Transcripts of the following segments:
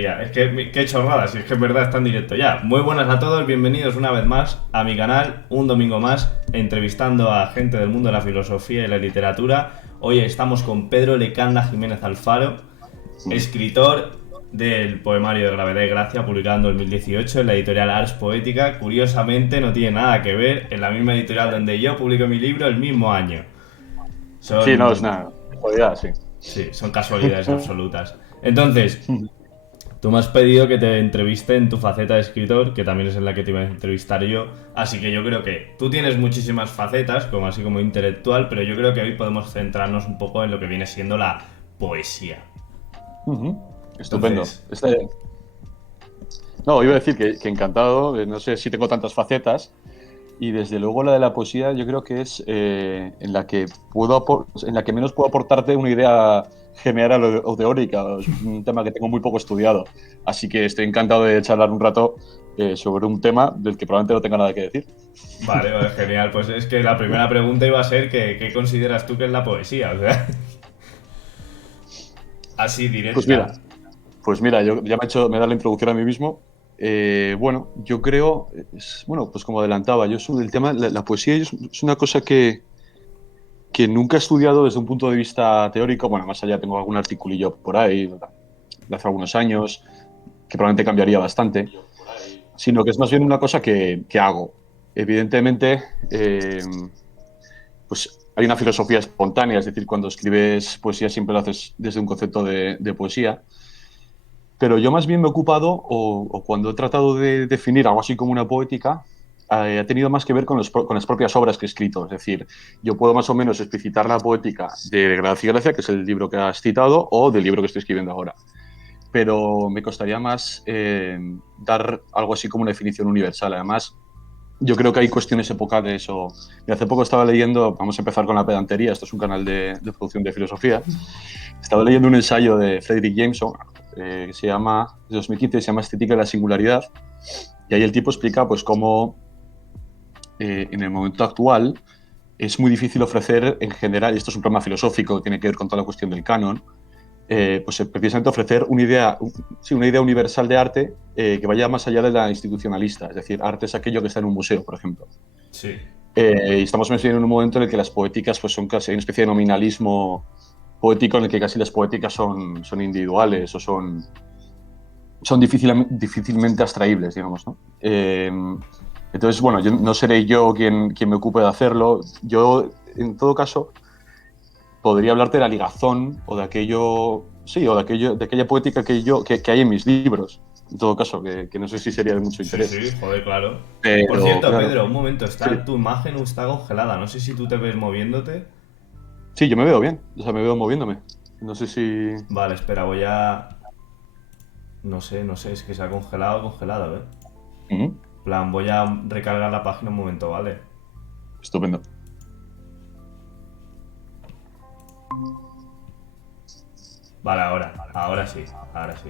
tontería. Es que, qué chorrada, si es que en verdad está en directo ya. Muy buenas a todos, bienvenidos una vez más a mi canal, un domingo más, entrevistando a gente del mundo de la filosofía y la literatura. Hoy estamos con Pedro Lecanda Jiménez Alfaro, escritor del poemario de Gravedad y Gracia, publicado en 2018 en la editorial Ars Poética. Curiosamente, no tiene nada que ver, en la misma editorial donde yo publico mi libro el mismo año. Sí, no, es Son, una jodida, sí. sí, son casualidades absolutas. Entonces, tú me has pedido que te entreviste en tu faceta de escritor, que también es en la que te iba a entrevistar yo, así que yo creo que tú tienes muchísimas facetas, como así como intelectual, pero yo creo que hoy podemos centrarnos un poco en lo que viene siendo la poesía. Estupendo. Entonces, No, iba a decir que encantado, no sé si tengo tantas facetas, y desde luego la de la poesía yo creo que es en la que en la que menos puedo aportarte una idea general o teórica. Es un tema que tengo muy poco estudiado, así que estoy encantado de charlar un rato sobre un tema del que probablemente no tenga nada que decir. vale, vale, genial. Pues es que la primera pregunta iba a ser que, ¿qué consideras tú que es la poesía? O sea, así Pues mira, directa. Pues mira, yo ya me he dado la introducción a mí mismo. Bueno, yo creo, bueno, pues como adelantaba, yo sobre el tema, la poesía es una cosa que nunca he estudiado desde un punto de vista teórico. Bueno, más allá tengo algún articulillo por ahí, de hace algunos años, que probablemente cambiaría bastante, sino que es más bien una cosa que hago. Evidentemente, pues hay una filosofía espontánea, es decir, cuando escribes poesía siempre lo haces desde un concepto de poesía. Pero yo más bien me he ocupado, o cuando he tratado de definir algo así como una poética, ha tenido más que ver con las propias obras que he escrito. Es decir, yo puedo más o menos explicitar la poética de Gracia y Gracia, que es el libro que has citado, o del libro que estoy escribiendo ahora. Pero me costaría más dar algo así como una definición universal. Además, yo creo que hay cuestiones epocales. Y hace poco estaba leyendo, vamos a empezar con la pedantería, esto es un canal de producción de filosofía. Estaba leyendo un ensayo de Frederick Jameson que se llama, de 2015, se llama Estética de la Singularidad, y ahí el tipo explica pues cómo en el momento actual es muy difícil ofrecer en general, y esto es un problema filosófico que tiene que ver con toda la cuestión del canon, pues precisamente ofrecer sí, una idea universal de arte que vaya más allá de la institucionalista, es decir, arte es aquello que está en un museo, por ejemplo. Sí. Y estamos en un momento en el que las poéticas pues, son casi una especie de nominalismo poético en el que casi las poéticas son individuales o son difícilmente abstraíbles, digamos, ¿no? Entonces, bueno, yo, no seré yo quien me ocupe de hacerlo. Yo, en todo caso, podría hablarte de la ligazón o de aquello, sí, o de aquella poética que hay en mis libros, en todo caso, que no sé si sería de mucho Sí, interés. sí, joder, claro. Por Pero, cierto, claro, Pedro, un momento, sí, tu imagen está congelada. No sé si tú te ves moviéndote. sí, yo me veo bien, o sea, me veo moviéndome. No sé si... Vale, espera, voy a. No sé, no sé, es que se ha congelado, congelado, ¿eh? Ujú. Plan, voy a recargar la página un momento, ¿vale? Estupendo. Vale, ahora sí, ahora sí.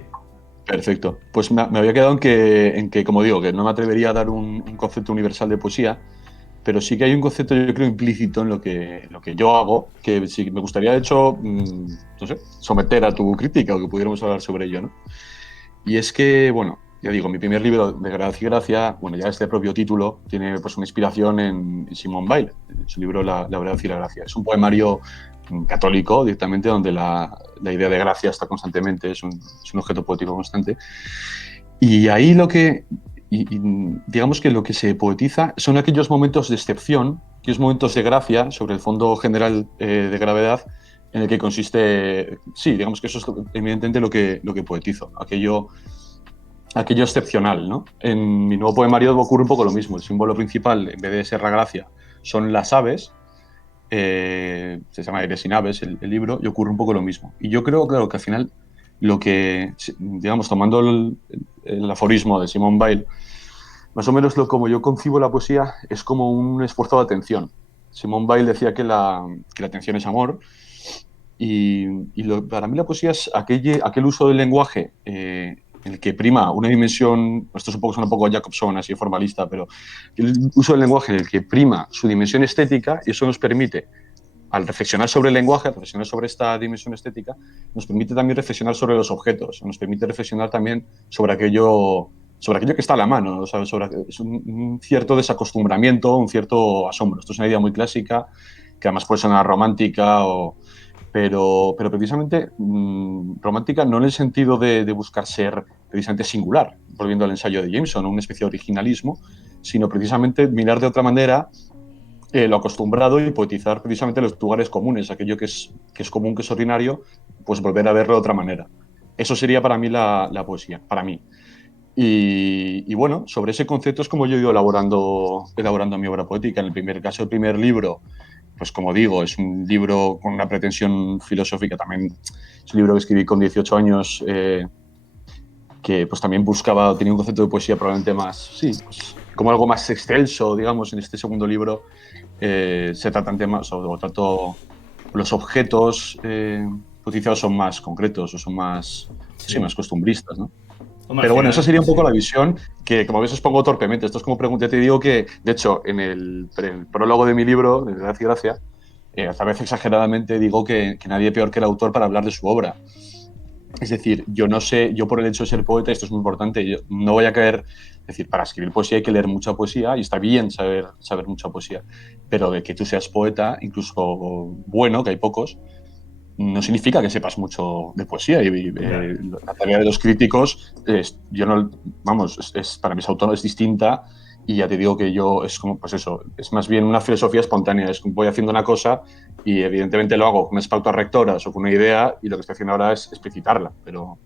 Perfecto. Pues me había quedado en que, como digo, que no me atrevería a dar un concepto universal de poesía, pero sí que hay un concepto, yo creo, implícito en lo que yo hago, que sí me gustaría, de hecho, no sé, someter a tu crítica o que pudiéramos hablar sobre ello, ¿no? Y es que, bueno, ya digo, mi primer libro de Gracia y Gracia, bueno, ya este propio título tiene pues una inspiración en Simone Weil, en su libro La verdad y la gracia. Es un poemario católico directamente donde la idea de gracia está constantemente, es un objeto poético constante. Y ahí digamos que lo que se poetiza son aquellos momentos de excepción, aquellos momentos de gracia sobre el fondo general de gravedad en el que consiste, sí, digamos que eso es evidentemente lo que poetizo, aquello excepcional, ¿no? En mi nuevo poemario ocurre un poco lo mismo. El símbolo principal, en vez de ser la gracia, son las aves. Se llama Aires sin aves el libro, y ocurre un poco lo mismo. Y yo creo, claro, que al final lo que, digamos, tomando el aforismo de Simone Weil, más o menos como yo concibo la poesía es como un esfuerzo de atención. Simone Weil decía que la atención es amor, para mí la poesía es aquel uso del lenguaje en el que prima una dimensión, esto suena un poco Jacobson, así formalista, pero el uso del lenguaje en el que prima su dimensión estética, y eso nos permite al reflexionar sobre el lenguaje, al reflexionar sobre esta dimensión estética, nos permite también reflexionar sobre los objetos, nos permite reflexionar también sobre aquello que está a la mano, o sea, es un cierto desacostumbramiento, un cierto asombro. Esto es una idea muy clásica, que además puede sonar romántica, pero precisamente romántica no en el sentido de buscar ser precisamente singular, volviendo al ensayo de Jameson, una especie de originalismo, sino precisamente mirar de otra manera lo acostumbrado y poetizar precisamente los lugares comunes, aquello que es común, que es ordinario, pues volver a verlo de otra manera. Eso sería para mí la poesía, para mí. Y bueno, sobre ese concepto es como yo he ido elaborando mi obra poética. En el primer caso, el primer libro, pues como digo, es un libro con una pretensión filosófica también. Es un libro que escribí con 18 años, que pues también tenía un concepto de poesía probablemente más, sí, pues, como algo más excelso, digamos. En este segundo libro se tratan temas, o trato los objetos utilizados son más concretos o son más, sí, más costumbristas, ¿no? Hombre, Pero al bueno, final, esa sería un poco sí. la visión que, como ves, os pongo torpemente. Esto es como pregunta. Te digo que, de hecho, en el prólogo de mi libro, de Gracia y Gracia, tal vez exageradamente digo que nadie peor que el autor para hablar de su obra. Es decir, yo no sé, yo por el hecho de ser poeta, esto es muy importante, yo no voy a caer, es decir, para escribir poesía hay que leer mucha poesía y está bien saber mucha poesía, pero de que tú seas poeta, incluso bueno, que hay pocos, no significa que sepas mucho de poesía. La tarea de los críticos yo no, vamos, para mis autores es distinta, y ya te digo que yo es como, pues eso, es más bien una filosofía espontánea. Es como voy haciendo una cosa y evidentemente lo hago con unas pautas rectoras o con una idea, y lo que estoy haciendo ahora es explicitarla, pero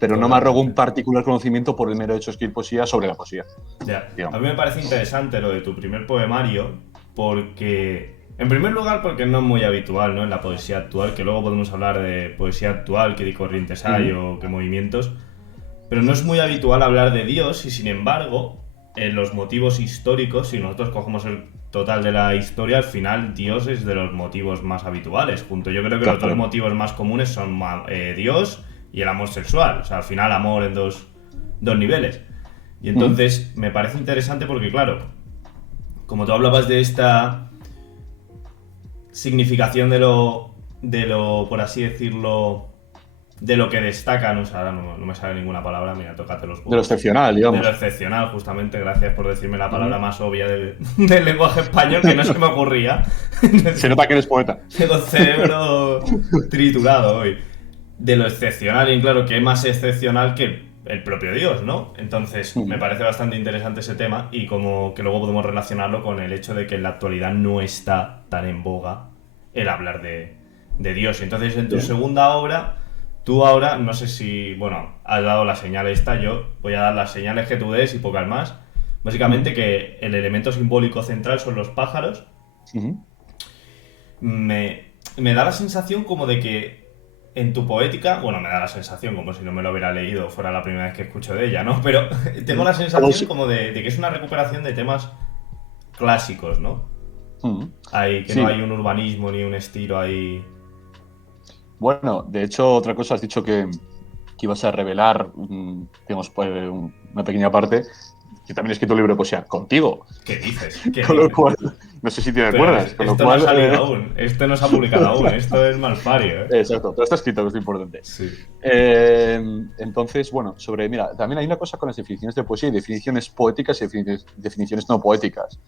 no me arrogo un Totalmente. particular conocimiento por el mero hecho de escribir poesía sobre la poesía. Ya. A Digamos. mí me parece interesante lo de tu primer poemario, porque, en primer lugar, porque no es muy habitual, ¿no? En la poesía actual, que luego podemos hablar de poesía actual, qué corrientes hay Uh-huh. o qué movimientos, pero no es muy habitual hablar de Dios y, sin embargo, en los motivos históricos, si nosotros cogemos el total de la historia, al final Dios es de los motivos más habituales. Yo creo que los dos Claro. motivos más comunes son Dios y el amor sexual. O sea, al final amor en dos niveles. Y Uh-huh. entonces me parece interesante porque, claro, como tú hablabas de esta significación por así decirlo, de lo que destaca, no, ahora no me sale ninguna palabra, mira, tócate los De lo huevos. excepcional, De lo digamos. excepcional, justamente, gracias por decirme la palabra Uh-huh. más obvia del lenguaje español que no se me ocurría. Se nota que eres poeta. Tengo el cerebro triturado hoy. De lo excepcional, y claro, que es más excepcional que el propio Dios, ¿no? Entonces, me Uh-huh. parece bastante interesante ese tema, y como que luego podemos relacionarlo con el hecho de que en la actualidad no está tan en boga el hablar de Dios. Entonces, en tu Bien. segunda obra, tú ahora, no sé si, bueno, has dado la señal esta, yo voy a dar las señales que tú des y pocas más. Uh-huh. Básicamente que el elemento simbólico central son los pájaros. Uh-huh. Me da la sensación como de que en tu poética, bueno, me da la sensación como si no me lo hubiera leído, fuera la primera vez que escucho de ella, ¿no? Pero tengo la sensación como de que es una recuperación de temas clásicos, ¿no? Uh-huh. Que no Sí, hay un urbanismo ni un estilo ahí. bueno, de hecho, otra cosa, has dicho que ibas a revelar, digamos, pues, una pequeña parte. Yo también he escrito un libro de poesía contigo, ¿Qué dices? ¿Qué con lo dices? cual, no sé si te Pero acuerdas, con lo esto no ha cual, salido aún, esto no se ha publicado aún, esto es malpario, ¿eh? exacto, pero está escrito, que es lo importante. Sí. Entonces, bueno, mira, también hay una cosa con las definiciones de poesía: y definiciones poéticas y definiciones no poéticas.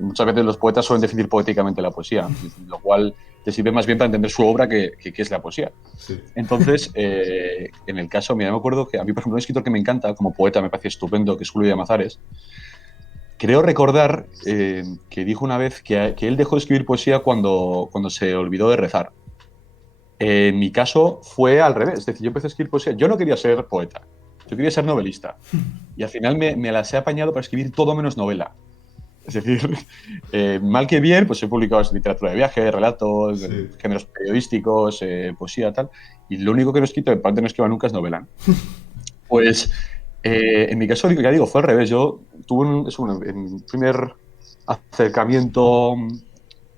Muchas veces los poetas suelen definir poéticamente la poesía, lo cual te sirve más bien para entender su obra que es la poesía. Sí. Entonces, en el caso, mira, me acuerdo que a mí, por ejemplo, un escritor que me encanta como poeta, me parece estupendo, que es Julio de Amazares. Creo recordar que dijo una vez que él dejó de escribir poesía cuando se olvidó de rezar. En mi caso fue al revés, es decir, yo empecé a escribir poesía. Yo no quería ser poeta, yo quería ser novelista. Y al final me las he apañado para escribir todo menos novela. Es decir, mal que bien, pues he publicado literatura de viaje, relatos, Sí. géneros periodísticos, poesía, tal. Y lo único que no he escrito, en parte no escribo nunca, es novela, ¿no? Pues en mi caso, ya digo, fue al revés. Yo tuve un primer acercamiento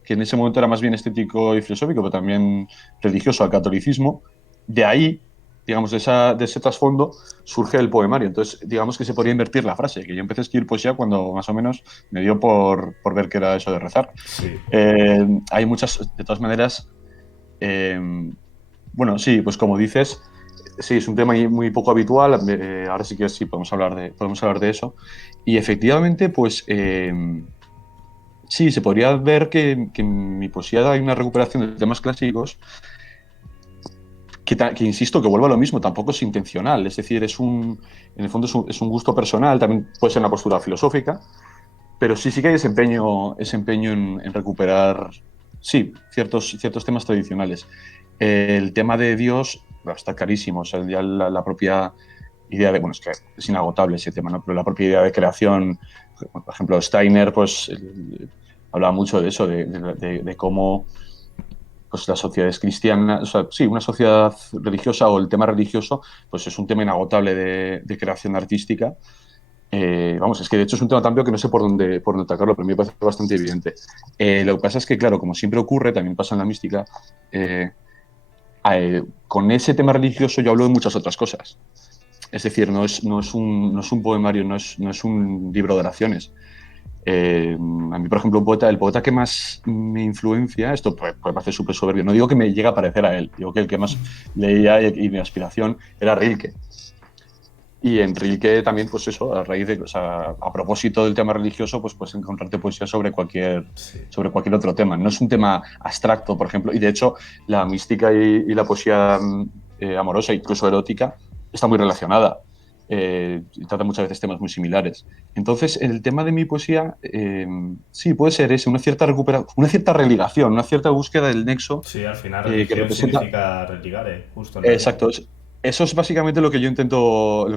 que en ese momento era más bien estético y filosófico, pero también religioso, al catolicismo. De ahí digamos, de ese trasfondo surge el poemario. Entonces, digamos que se podría invertir la frase, que yo empecé a escribir poesía cuando más o menos me dio por ver qué era eso de rezar. Sí. Hay muchas, de todas maneras, eh, bueno, sí, pues como dices, sí, es un tema muy poco habitual. Ahora sí que sí, podemos hablar de eso. Y efectivamente, pues sí, se podría ver que en mi poesía hay una recuperación de temas clásicos que insisto, que vuelvo a lo mismo, tampoco es intencional. Es decir, en el fondo es un gusto personal, también puede ser una postura filosófica, pero sí que hay ese empeño en recuperar, sí, ciertos temas tradicionales. El tema de Dios está clarísimo, o sea, ya la propia idea de, bueno, es que es inagotable ese tema, ¿no? Pero la propia idea de creación, por ejemplo, Steiner, pues hablaba mucho de eso, de cómo pues las sociedades cristianas, o sea, sí, una sociedad religiosa o el tema religioso, pues es un tema inagotable de creación artística. Vamos, es que de hecho es un tema tan amplio que no sé por dónde atacarlo, pero a mí me parece bastante evidente. Lo que pasa es que, claro, como siempre ocurre, también pasa en la mística, con ese tema religioso yo hablo de muchas otras cosas. Es decir, no es un poemario, no es un libro de oraciones. A mí, por ejemplo, el poeta que más me influencia, esto puede parecer súper soberbio, no digo que me llegue a parecer a él, digo que el que más leía y mi aspiración era Rilke. Y en Rilke también, pues eso, o sea, a propósito del tema religioso, pues puedes encontrarte poesía Sí. sobre cualquier otro tema. No es un tema abstracto, por ejemplo, y de hecho la mística y la poesía amorosa, incluso erótica, está muy relacionada. Y trata muchas veces temas muy similares. Entonces, el tema de mi poesía, sí, puede ser ese, una cierta recuperación, una cierta religación, una cierta búsqueda del nexo Sí, al final que religión representa. significa religar, justo en latín. Exacto. Eso es básicamente lo que he intentado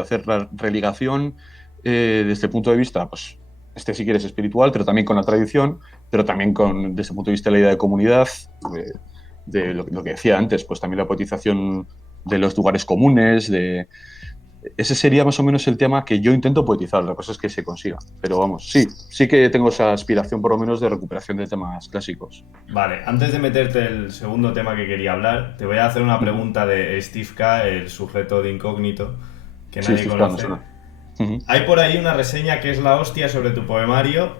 hacer, la religación desde el punto de vista, pues, si quieres, espiritual, pero también con la tradición, pero también desde el punto de vista de la idea de comunidad, de lo que decía antes, pues también la poetización de los lugares comunes, ese sería más o menos el tema que yo intento poetizar, la cosa es que se consiga. Pero vamos, sí que tengo esa aspiración por lo menos de recuperación de temas clásicos. Vale, antes de meterte el segundo tema que quería hablar, te voy a hacer una Ujú. pregunta de Steve K., el sujeto de Incógnito, que Sí, nadie Steve Kahn, me conoce. suena. Ujú. Hay por ahí una reseña que es la hostia sobre tu poemario.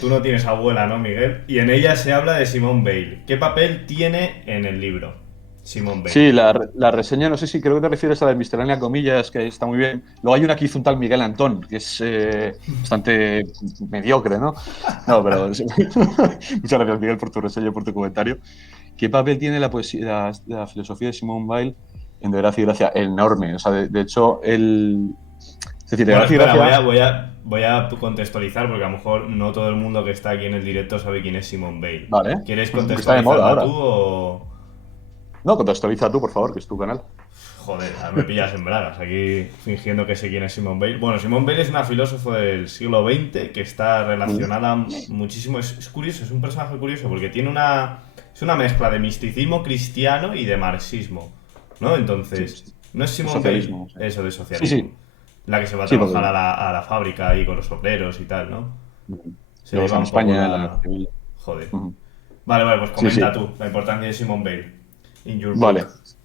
Tú no tienes abuela, ¿no, Miguel? Y en ella se habla de Simone Bale. ¿Qué papel tiene en el libro Simone Bale? Sí, la reseña, no sé si creo que te refieres a la de Miscelánea Comillas, que está muy bien. Luego hay una que hizo un tal Miguel Antón, que es bastante mediocre, ¿no? No, pero muchas gracias, Miguel, por tu reseña y por tu comentario. ¿Qué papel tiene la poesía, la filosofía de Simone Weil en De Gracia y Gracia? Enorme. O sea, de hecho, es decir, De Bueno, Gracia y espera, Gracia, voy a contextualizar porque a lo mejor no todo el mundo que está aquí en el directo sabe quién es Simone Bale. vale, ¿Quieres que está de moda contextualizarla ahora. tú o...? No, contextualiza tú, por favor, que es tu canal. Joder, ahora me pillas en bragas aquí fingiendo que sé quién es Simone Bale. Bueno, Simone Bale es una filósofo del siglo XX que está Mm. relacionada muchísimo. Es curioso, es un personaje curioso porque tiene es una mezcla de misticismo cristiano y de marxismo, ¿no? Sí, Entonces, sí. ¿no es El Simone Bale? socialismo, sí. Eso de Sí, socialismo. sí, La que se va a sí, trabajar porque a la fábrica ahí con los obreros y tal, ¿no? Se le luego está iba en un poco España, en la guerra la... civil. Joder. Ujú. Vale, vale, pues Sí, sí. comenta tú la importancia de Simone Bale in your book. Vale,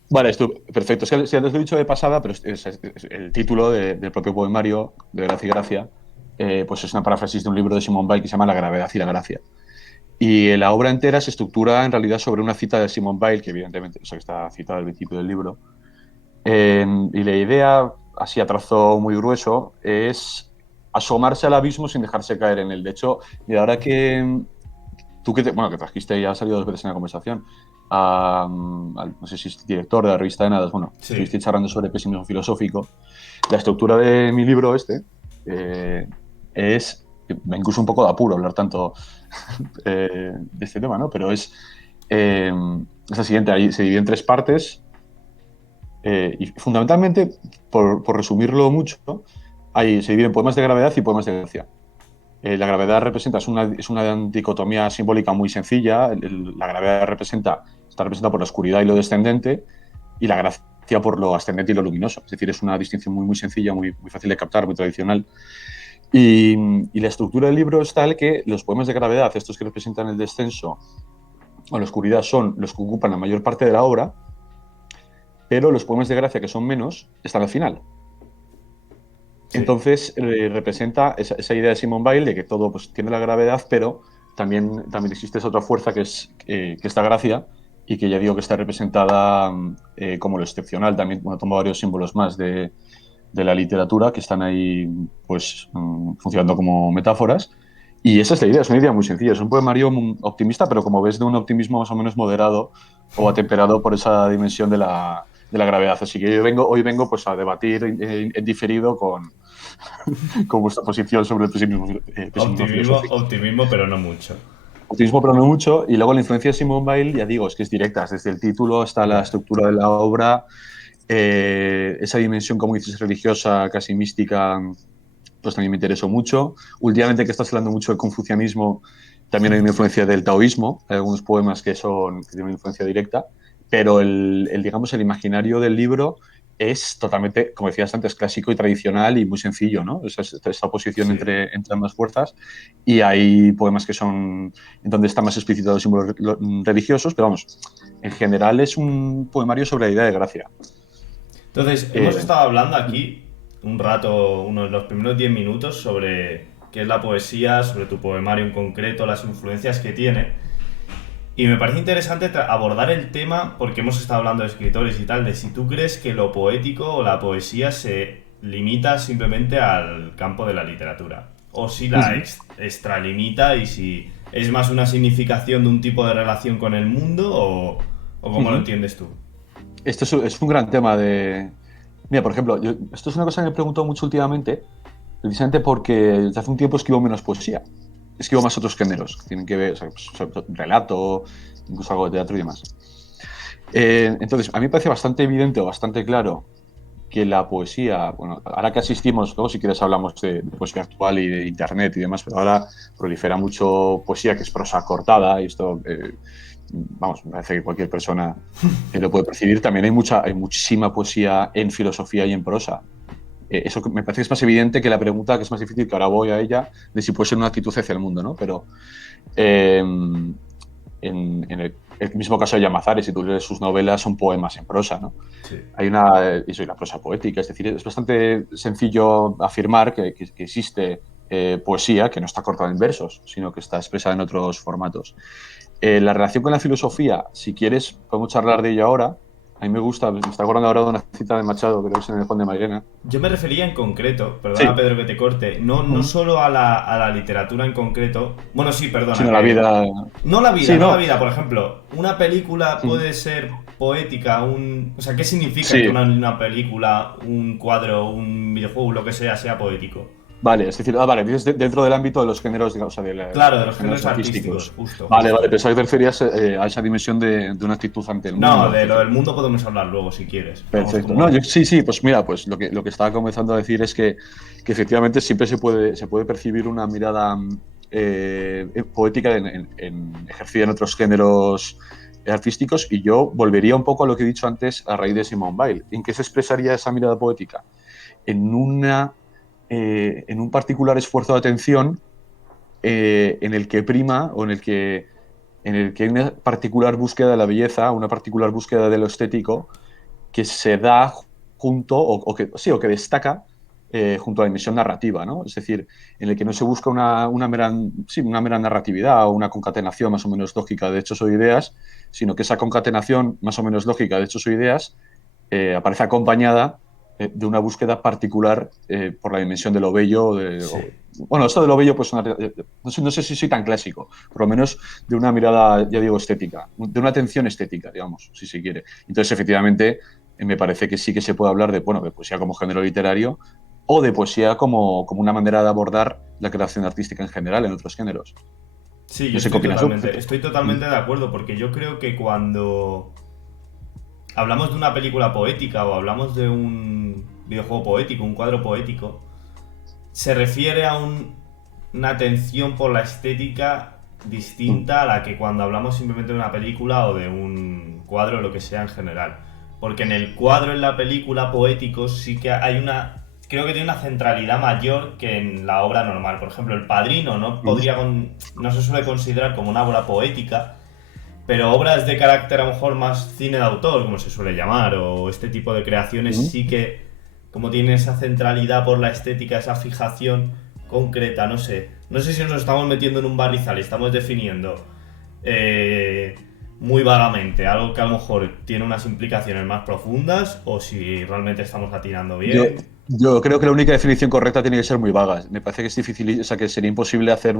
vale, perfecto. Es que si antes lo he dicho de pasada, pero es el título del propio poemario de Gracia y Gracia, pues es una paráfrasis de un libro de Simone Weil que se llama La gravedad y la gracia. Y la obra entera se estructura en realidad sobre una cita de Simone Weil, que evidentemente, o sea, que está citada al principio del libro. Y la idea, así a trazo muy grueso, es asomarse al abismo sin dejarse caer en él. De hecho, mira, ahora que tú bueno, que trajiste, ya ha salido 2 veces en la conversación, no sé si es director de la revista de Nadas, bueno, Sí. estuviste charlando sobre pesimismo filosófico. La estructura de mi libro eh, me incluso un poco de apuro hablar tanto de este tema, ¿no? Pero eh, es la siguiente, ahí se divide en 3 partes y fundamentalmente, por resumirlo mucho, ahí se divide en poemas de gravedad y poemas de gracia. La gravedad es una dicotomía simbólica muy sencilla. La gravedad está representada por la oscuridad y lo descendente, y la gracia por lo ascendente y lo luminoso. Es decir, es una distinción muy sencilla, muy fácil de captar, muy tradicional. Y la estructura del libro es tal que los poemas de gravedad, estos que representan el descenso o la oscuridad, son los que ocupan la mayor parte de la obra, pero los poemas de gracia, que son menos, están al final. Sí. Entonces, representa esa idea de Simone Weil de que todo pues, tiene la gravedad, pero también existe esa otra fuerza que es la gracia y que ya digo que está representada como lo excepcional. También toma varios símbolos más de la literatura que están ahí pues funcionando como metáforas. Y esa es la idea, es una idea muy sencilla. Es un poemario optimista, pero como ves, de un optimismo más o menos moderado o atemperado por esa dimensión de la gravedad. Así que hoy vengo pues, a debatir en diferido con vuestra posición sobre el pesimismo Optimismo, filosófico. optimismo, pero no mucho. Optimismo, pero no mucho. Y luego la influencia de Simone Weil, ya digo, es que es directa. Desde el título hasta la Ya. estructura de la obra, esa dimensión, como dices, religiosa, casi mística, pues también me interesó mucho. Últimamente que estás hablando mucho del confucianismo, también hay una influencia del taoísmo, hay algunos poemas que tienen una influencia directa, pero digamos, el imaginario del libro es totalmente, como decías antes, clásico y tradicional y muy sencillo, ¿no? Esa oposición Sí. entre ambas fuerzas. Y hay poemas que son en donde están más explícitos los símbolos religiosos, pero vamos, en general es un poemario sobre la idea de gracia. Entonces, hemos Eh, estado hablando aquí un rato, unos los primeros 10 minutos, sobre qué es la poesía, sobre tu poemario en concreto, las influencias que tiene. Y me parece interesante abordar el tema, porque hemos estado hablando de escritores y tal, de si tú crees que lo poético o la poesía se limita simplemente al campo de la literatura, o si la extralimita y si es más una significación de un tipo de relación con el mundo o cómo lo entiendes tú. Esto es un gran tema de... Mira, por ejemplo, esto es una cosa que me he preguntado mucho últimamente, precisamente porque desde hace un tiempo escribo menos poesía. Escribo más otros géneros, que tienen que ver, o sea, pues, relato, incluso algo de teatro y demás. Entonces, a mí me parece bastante evidente o bastante claro que la poesía, bueno, ahora que asistimos, luego si quieres hablamos de poesía actual y de internet y demás, pero ahora prolifera mucho poesía que es prosa cortada y esto, vamos, me parece que cualquier persona lo puede percibir. También hay muchísima poesía en filosofía y en prosa. Eso me parece que es más evidente que la pregunta, que es más difícil, que ahora voy a ella, de si puede ser una actitud hacia el mundo, ¿no? Pero eh, en el mismo caso de Llamazares, si tú lees sus novelas, son poemas en prosa, ¿no? Sí. Hay y soy la prosa poética, es decir, es bastante sencillo afirmar que existe poesía que no está cortada en versos, sino que está expresada en otros formatos. La relación con la filosofía, si quieres, podemos charlar de ello ahora. A mí me gusta, me está acordando ahora de una cita de Machado, creo que es en el Juan de Mairena. Yo me refería en concreto, perdona Sí, Pedro que te corte, no solo a la literatura en concreto, bueno sí, perdona, sino la que vida. no la vida, Sí, no la no. vida, por ejemplo, una película Mm. puede ser poética, o sea, ¿qué significa que Sí, una película, un cuadro, un videojuego, lo que sea poético? vale, es decir, vale, dices dentro del ámbito de los géneros, digamos, o sea, Claro, de los los géneros géneros artísticos, artísticos. justo, Vale, justo. vale, pensaba que te referías a esa dimensión de una actitud ante el No, mundo, de lo etcétera. del mundo podemos hablar luego si quieres. Vamos Perfecto. No, como... sí, sí, pues mira, pues lo que estaba comenzando a decir es que efectivamente siempre se puede percibir una mirada poética ejercida en otros géneros artísticos, y yo volvería un poco a lo que he dicho antes a raíz de Simone Weil. ¿En qué se expresaría esa mirada poética? En, en un particular esfuerzo de atención en el que prima o en el que hay una particular búsqueda de la belleza, una particular búsqueda de lo estético que se da junto, o que destaca junto a la dimensión narrativa, ¿no? Es decir, en el que no se busca una mera narratividad o una concatenación más o menos lógica de hechos o ideas, sino que esa concatenación más o menos lógica de hechos o ideas aparece acompañada de una búsqueda particular por la dimensión de lo bello. Sí. Bueno, esto de lo bello, pues no sé si soy tan clásico, por lo menos de una mirada, ya digo, estética, de una atención estética, digamos, si se quiere. Entonces, efectivamente, me parece que sí que se puede hablar de poesía como género literario o de poesía como una manera de abordar la creación artística en general en otros géneros. Sí, No sé qué opinas tú. estoy totalmente de acuerdo, porque yo creo que cuando hablamos de una película poética o hablamos de un videojuego poético, un cuadro poético, se refiere a una atención por la estética distinta a la que cuando hablamos simplemente de una película o de un cuadro o lo que sea en general. Porque en el cuadro, en la película poético, sí que hay una... Creo que tiene una centralidad mayor que en la obra normal. Por ejemplo, El Padrino no se suele considerar como una obra poética, Pero obras de carácter a lo mejor más cine de autor, como se suele llamar, o este tipo de creaciones sí que, como tiene esa centralidad por la estética, esa fijación concreta, no sé. No sé si nos estamos metiendo en un barrizal y estamos definiendo muy vagamente algo que a lo mejor tiene unas implicaciones más profundas, o si realmente estamos atinando Yo, bien. yo creo que la única definición correcta tiene que ser muy vaga. Me parece que es difícil, o sea, que sería imposible hacer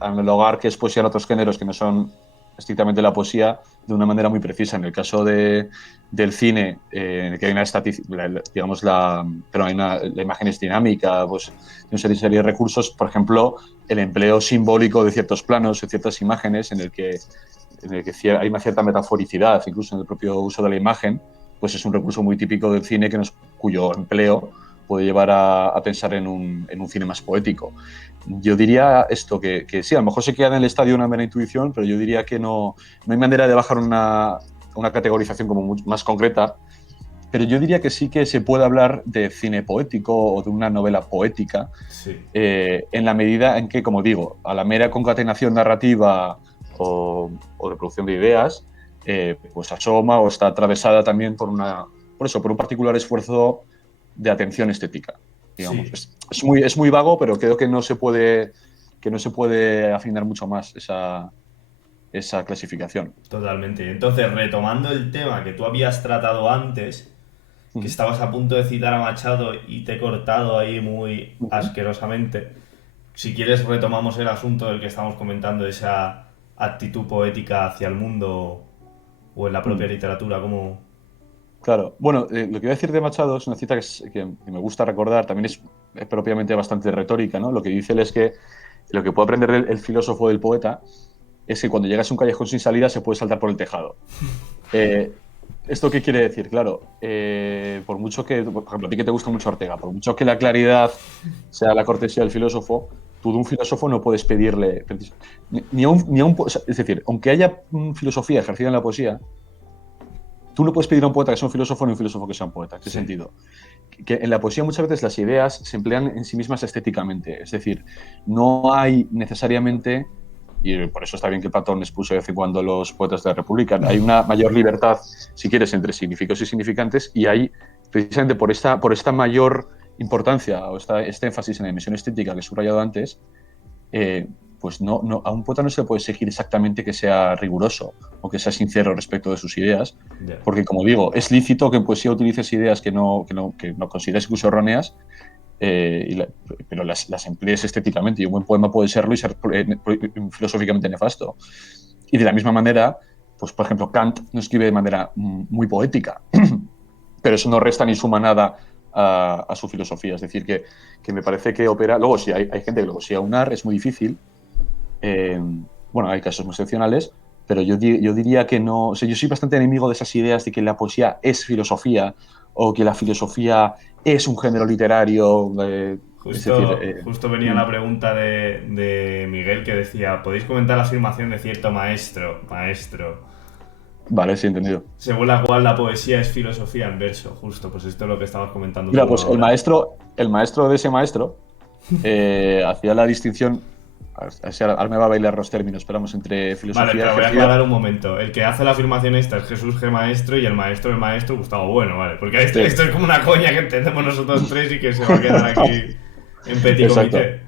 analogar qué es poesía en otros géneros que no son estrictamente la poesía de una manera muy precisa. En el caso del cine, que hay una digamos, pero la imagen es dinámica, pues tiene una serie de recursos, por ejemplo, el empleo simbólico de ciertos planos, de ciertas imágenes, en el que hay una cierta metaforicidad, incluso en el propio uso de la imagen, pues es un recurso muy típico del cine cuyo empleo puede llevar a pensar en un cine más poético. Yo diría esto, que sí, a lo mejor se queda en el estadio una mera intuición, pero yo diría que no hay manera de bajar una categorización como más concreta, pero yo diría que sí que se puede hablar de cine poético o de una novela poética, Sí. en la medida en que, como digo, a la mera concatenación narrativa o de producción de ideas, pues asoma o está atravesada también por un particular esfuerzo de atención estética, digamos. Sí, Es muy vago, pero creo que no se puede afinar mucho más esa clasificación. totalmente. Entonces, retomando el tema que tú habías tratado antes, que Ujú. estabas a punto de citar a Machado y te he cortado ahí muy Ujú. asquerosamente. Si quieres retomamos el asunto del que estamos comentando, esa actitud poética hacia el mundo o en la propia Mm. literatura, como... Claro. Bueno, lo que voy a decir de Machado es una cita que me gusta recordar, también es propiamente bastante retórica, ¿no? Lo que dice él es que lo que puede aprender el filósofo del poeta es que cuando llegas a un callejón sin salida se puede saltar por el tejado. Eh, ¿Esto qué quiere decir? Claro, por mucho que, por ejemplo, a ti que te gusta mucho Ortega, por mucho que la claridad sea la cortesía del filósofo, tú de un filósofo no puedes pedirle, o sea, es decir, aunque haya filosofía ejercida en la poesía, tú no puedes pedir a un poeta que sea un filósofo ni un filósofo que sea un poeta. ¿En qué Sí, sentido? Que en la poesía muchas veces las ideas se emplean en sí mismas estéticamente, es decir, no hay necesariamente, y por eso está bien que Platón expuso de vez en cuando los poetas de la República, hay una mayor libertad, si quieres, entre significados y significantes, y hay, precisamente por esta mayor importancia o este énfasis en la dimensión estética que he subrayado antes, eh, pues a un poeta no se le puede exigir exactamente que sea riguroso o que sea sincero respecto de sus ideas, ya. porque, como digo, es lícito que en poesía utilices ideas que no consideres incluso erróneas, pero las emplees estéticamente, y un buen poema puede serlo y ser filosóficamente nefasto. Y de la misma manera, pues por ejemplo, Kant no escribe de manera muy poética, pero eso no resta ni suma nada a su filosofía. Es decir, que me parece que opera. Luego, si hay gente que luego, si aunar es muy difícil. eh, bueno, hay casos muy excepcionales, pero yo diría que no. O sea, yo soy bastante enemigo de esas ideas de que la poesía es filosofía o que la filosofía es un género literario. Es decir, Justo venía la pregunta de Miguel que decía, ¿podéis comentar la afirmación de cierto maestro, vale, sí, entendido. según la cual la poesía es filosofía en verso? Justo, pues esto es lo que estamos comentando Mira, tú pues el ahora. maestro, el maestro de ese maestro hacía la distinción. Ahora me va a bailar los términos, esperamos, entre Vale, filosofía pero voy a ejercida. aclarar un momento. El que hace la afirmación esta es Jesús G. Maestro y el maestro Gustavo Bueno, ¿vale? Porque Sí. esto es como una coña que entendemos nosotros tres y que se va a quedar aquí en petit Exacto. comité.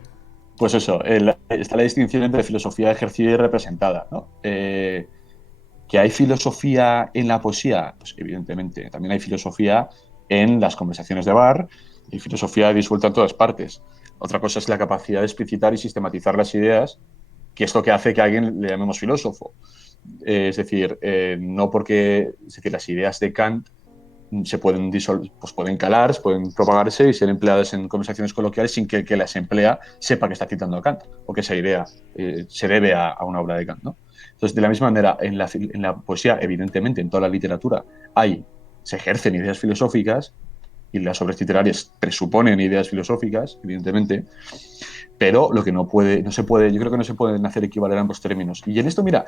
Pues eso, está la distinción entre filosofía ejercida y representada, ¿no? ¿Que hay filosofía en la poesía? Pues evidentemente. También hay filosofía en las conversaciones de bar y filosofía disuelta en todas partes. Otra cosa es la capacidad de explicitar y sistematizar las ideas, que es lo que hace que a alguien le llamemos filósofo. Es decir, no porque, es decir, las ideas de Kant se pueden pues pueden calar, pueden propagarse y ser empleadas en conversaciones coloquiales sin que el que las emplea sepa que está citando a Kant o que esa idea se debe a una obra de Kant, ¿no? Entonces, de la misma manera, en la poesía, evidentemente, en toda la literatura, se ejercen ideas filosóficas y las obras literarias presuponen ideas filosóficas, evidentemente, pero lo que no se puede, yo creo que no se pueden hacer equivaler ambos términos. Y en esto, mira,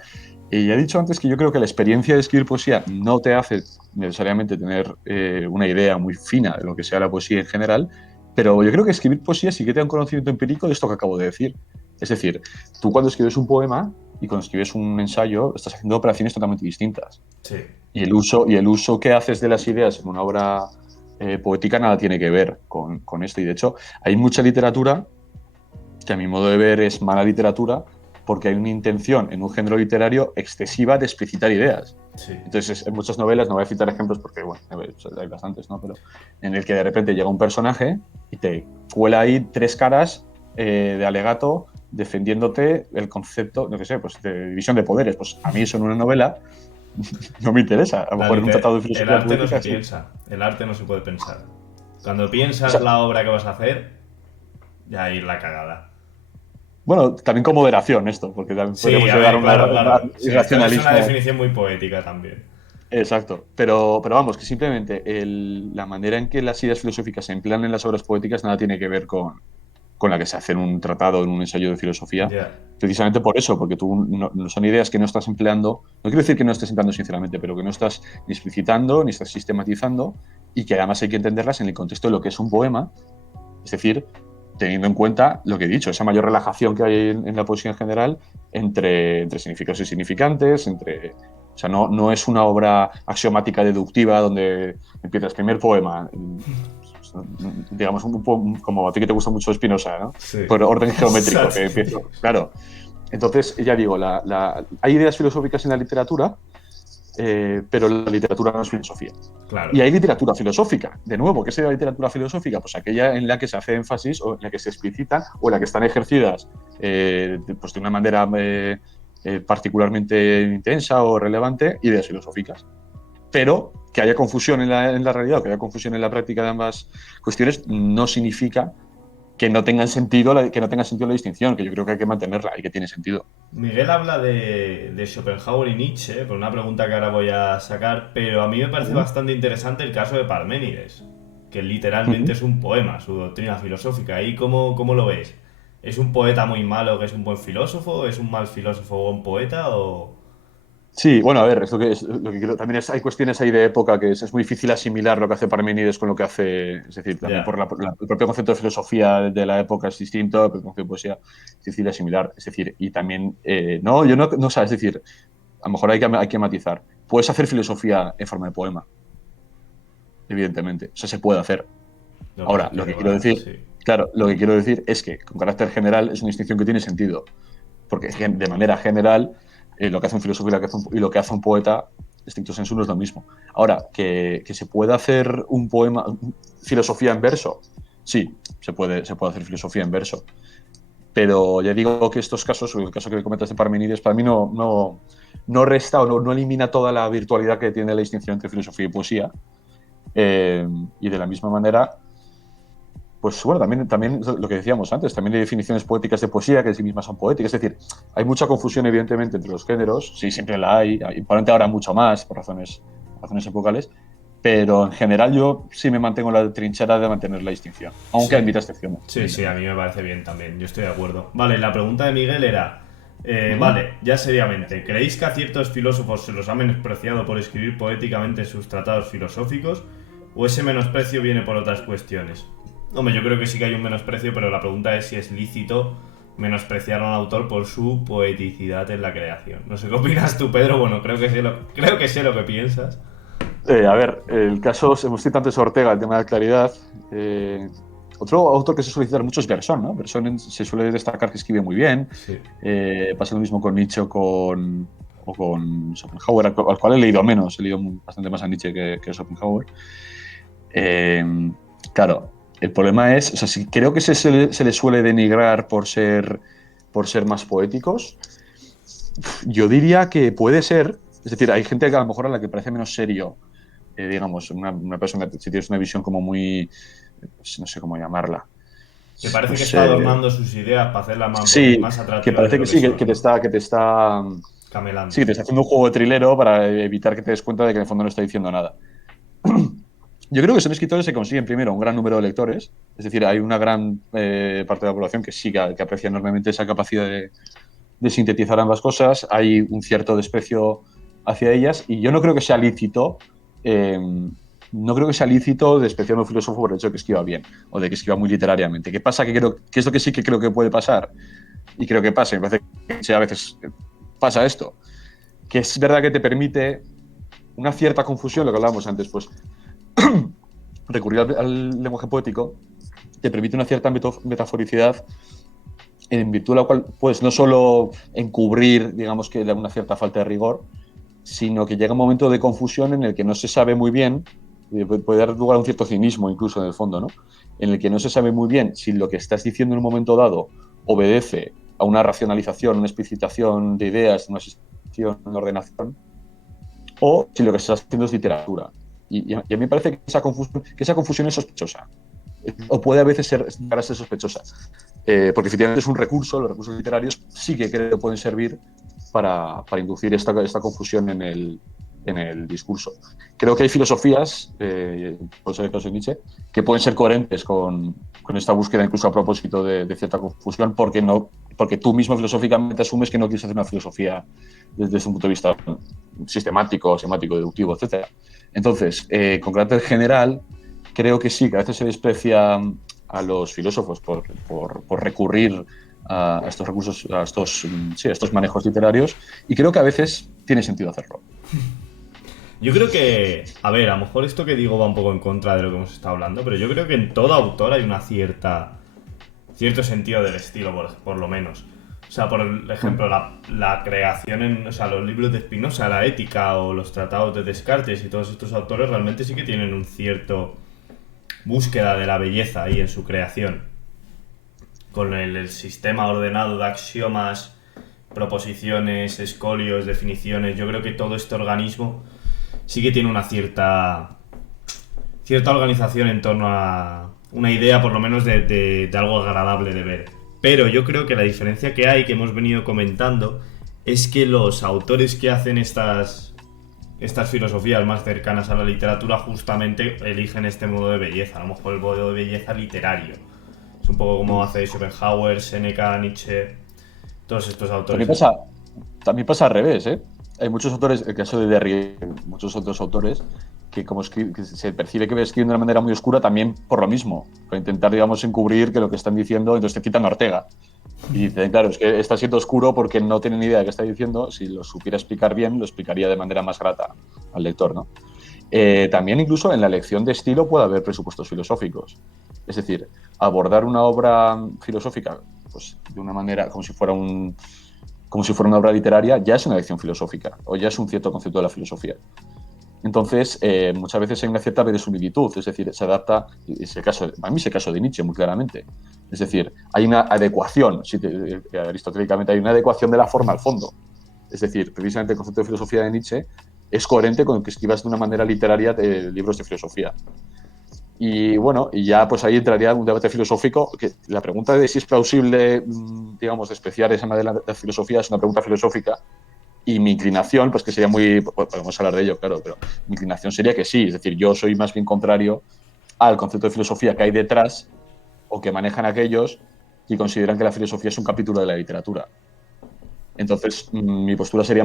ya he dicho antes que yo creo que la experiencia de escribir poesía no te hace necesariamente tener una idea muy fina de lo que sea la poesía en general, pero yo creo que escribir poesía sí que te da un conocimiento empírico de esto que acabo de decir. Es decir, tú cuando escribes un poema y cuando escribes un ensayo estás haciendo operaciones totalmente distintas. Sí. Y el uso que haces de las ideas en una obra poética nada tiene que ver con esto. Y de hecho, hay mucha literatura que a mi modo de ver es mala literatura porque hay una intención en un género literario excesiva de explicitar ideas. Sí. Entonces, en muchas novelas, no voy a citar ejemplos porque, bueno, hay bastantes, ¿no? Pero en el que de repente llega un personaje y te cuela ahí 3 caras de alegato defendiéndote el concepto, no sé, pues de división de poderes. Pues a mí eso en una novela no me interesa. A lo mejor en un tratado de El filosofía arte no política se sí. piensa, el arte no se puede pensar. Cuando O piensas sea, la obra que vas a hacer, ya ahí la cagada. bueno, también con moderación esto, porque también Sí, podríamos a llegar a ver, un claro, claro. Sí, esto es una irracionalismo. definición muy poética también. Exacto, pero vamos, que simplemente la manera en que las ideas filosóficas se emplean en las obras poéticas nada tiene que ver con la que se hace en un tratado, en un ensayo de filosofía, Ya. precisamente por eso, porque tú no son ideas que no estás empleando, no quiero decir que no estés empleando sinceramente, pero que no estás ni explicitando, ni estás sistematizando, y que además hay que entenderlas en el contexto de lo que es un poema, es decir, teniendo en cuenta lo que he dicho, esa mayor relajación que hay en la poesía en general entre significados y significantes, o sea, no es una obra axiomática deductiva donde empiezas primer poema, digamos, como a ti que te gusta mucho Spinoza, ¿no? Sí. Por orden geométrico, que Exacto. empiezo, claro. Entonces, ya digo, hay ideas filosóficas en la literatura, pero la literatura no es filosofía. Claro. Y hay literatura filosófica, de nuevo, ¿qué sería la literatura filosófica? Pues aquella en la que se hace énfasis o en la que se explicitan o en la que están ejercidas pues de una manera particularmente intensa o relevante ideas filosóficas. Pero que haya confusión en la realidad o que haya confusión en la práctica de ambas cuestiones no significa que no tengan sentido la distinción, que yo creo que hay que mantenerla y que tiene sentido. Miguel habla de Schopenhauer y Nietzsche, por una pregunta que ahora voy a sacar, pero a mí me parece Uh-huh. bastante interesante el caso de Parménides, que literalmente Uh-huh. es un poema, su doctrina filosófica. ¿Y cómo lo ves? ¿Es un poeta muy malo que es un buen filósofo? ¿Es un mal filósofo o un poeta? ¿O...? Sí, bueno, a ver, es lo que quiero. También hay cuestiones ahí de época que es muy difícil asimilar lo que hace Parmenides con lo que hace. Es decir, también Ya. el propio concepto de filosofía de la época es distinto, pero el concepto de poesía es difícil asimilar. Es decir, y también. No, yo no sé, es decir, a lo mejor hay que matizar. Puedes hacer filosofía en forma de poema, evidentemente. Eso se puede hacer. No me Ahora, lo que refiero quiero a... decir, Sí. claro, lo que quiero decir es que con carácter general es una distinción que tiene sentido. Porque de manera general lo que hace un filósofo y lo que hace un poeta, estricto sensu, no es lo mismo. Ahora, que se puede hacer un poema, filosofía en verso, sí, se puede hacer filosofía en verso. Pero ya digo que estos casos, o el caso que comentas de Parmenides, para mí no resta o no elimina toda la virtualidad que tiene la distinción entre filosofía y poesía. Y de la misma manera, pues bueno, también lo que decíamos antes, también hay definiciones poéticas de poesía que en sí mismas son poéticas. Es decir, hay mucha confusión, evidentemente, entre los géneros. Sí, siempre la hay. Y probablemente ahora mucho más, por razones epocales. Pero en general yo sí me mantengo en la trinchera de mantener la distinción. Aunque Sí. admita excepciones. Sí, sí, a mí me parece bien también, yo estoy de acuerdo. Vale, la pregunta de Miguel era, Uh-huh. vale, ya seriamente, ¿creéis que a ciertos filósofos se los ha menospreciado por escribir poéticamente sus tratados filosóficos? ¿O ese menosprecio viene por otras cuestiones? Hombre, yo creo que sí que hay un menosprecio, pero la pregunta es si es lícito menospreciar a un autor por su poeticidad en la creación. No sé qué opinas tú, Pedro, bueno, creo que sé lo que piensas. A ver, el caso, hemos citado antes a Ortega, el tema de la claridad. Otro autor que se suele citar mucho es Bersón, ¿no? Bersón se suele destacar que escribe muy bien. Sí. Pasa lo mismo con Nietzsche o con Schopenhauer, al cual he leído menos. He leído bastante más a Nietzsche que a Schopenhauer. Eh, claro, el problema es, o sea, si creo que se le suele denigrar por ser más poéticos. Yo diría que puede ser, es decir, hay gente que a lo mejor a la que parece menos serio, digamos, una persona, si tienes una visión como muy, pues, no sé cómo llamarla, Que parece que pues está adornando sus ideas para hacerlas sí, más que atractivas de parece lo que que sí, son, ¿no? sí, Camelando. que te está haciendo un juego de trilero para evitar que te des cuenta de que en el fondo no está diciendo nada. Yo creo que son escritores que consiguen primero un gran número de lectores, es decir, hay una gran parte de la población que sí que aprecia enormemente esa capacidad de sintetizar ambas cosas, hay un cierto desprecio hacia ellas y yo no creo que sea lícito, no creo que sea lícito despreciar a un filósofo por el hecho de que escriba bien o de que escriba muy literariamente. ¿Qué pasa? ¿Qué es lo que sí que creo que puede pasar? y creo que pasa, me parece que a veces pasa esto, que es verdad que te permite una cierta confusión, lo que hablábamos antes, pues recurrir al lenguaje poético te permite una cierta metaforicidad en virtud de la cual puedes no solo encubrir, digamos, que una cierta falta de rigor, sino que llega un momento de confusión en el que no se sabe muy bien, puede dar lugar a un cierto cinismo incluso en el fondo, ¿no? En el que no se sabe muy bien si lo que estás diciendo en un momento dado obedece a una racionalización, una explicitación de ideas, una existencia, una ordenación, o si lo que estás haciendo es literatura. Y a mí me parece que esa confusión es sospechosa, o puede a veces llegar a ser sospechosa, porque efectivamente es un recurso, los recursos literarios sí que creo que pueden servir para inducir esta confusión en el discurso. Creo que hay filosofías, por ser el caso de Nietzsche, que pueden ser coherentes con esta búsqueda, incluso a propósito de cierta confusión, porque tú mismo filosóficamente asumes que no quieres hacer una filosofía desde un punto de vista sistemático, semático, deductivo, etc. Entonces, con carácter general, creo que sí, que a veces se desprecia a los filósofos por recurrir a estos recursos, a estos manejos literarios, y creo que a veces tiene sentido hacerlo. Yo creo que, a ver, a lo mejor esto que digo va un poco en contra de lo que hemos estado hablando, pero yo creo que en todo autor hay una cierto sentido del estilo, por lo menos. O sea, por ejemplo, la creación o sea, los libros de Spinoza, la ética o los tratados de Descartes y todos estos autores realmente sí que tienen un cierto búsqueda de la belleza ahí en su creación. Con el sistema ordenado de axiomas, proposiciones, escolios, definiciones, yo creo que todo este organismo sí que tiene una cierta organización en torno a una idea, por lo menos, de algo agradable de ver. Pero yo creo que la diferencia que hay, que hemos venido comentando, es que los autores que hacen estas filosofías más cercanas a la literatura justamente eligen este modo de belleza, a lo mejor el modo de belleza literario. Es un poco como hace Schopenhauer, Seneca, Nietzsche, todos estos autores. También pasa al revés, ¿eh? Hay muchos autores, el caso de Derrida, muchos otros autores, que que se percibe que escriben de una manera muy oscura también por lo mismo, para intentar, digamos, encubrir que lo que están diciendo, entonces te citan a Ortega. Y dicen, claro, es que está siendo oscuro porque no tiene ni idea de qué está diciendo. Si lo supiera explicar bien, lo explicaría de manera más grata al lector, ¿no? También incluso en la elección de estilo puede haber presupuestos filosóficos. Es decir, abordar una obra filosófica pues, de una manera como si fuera una obra literaria ya es una elección filosófica o ya es un cierto concepto de la filosofía. Entonces, muchas veces hay una cierta verosimilitud, es decir, se adapta, a mí es el caso de Nietzsche muy claramente. Es decir, hay una adecuación, aristotélicamente hay una adecuación de la forma al fondo. Es decir, precisamente el concepto de filosofía de Nietzsche es coherente con que escribas de una manera literaria de libros de filosofía. Y bueno, y ya pues ahí entraría un debate filosófico, que la pregunta de si es plausible, digamos, despreciar esa manera de la filosofía es una pregunta filosófica. Y mi inclinación, pues que sería podemos hablar de ello, claro, pero mi inclinación sería que sí, es decir, yo soy más bien contrario al concepto de filosofía que hay detrás o que manejan aquellos que consideran que la filosofía es un capítulo de la literatura. Entonces, mi postura sería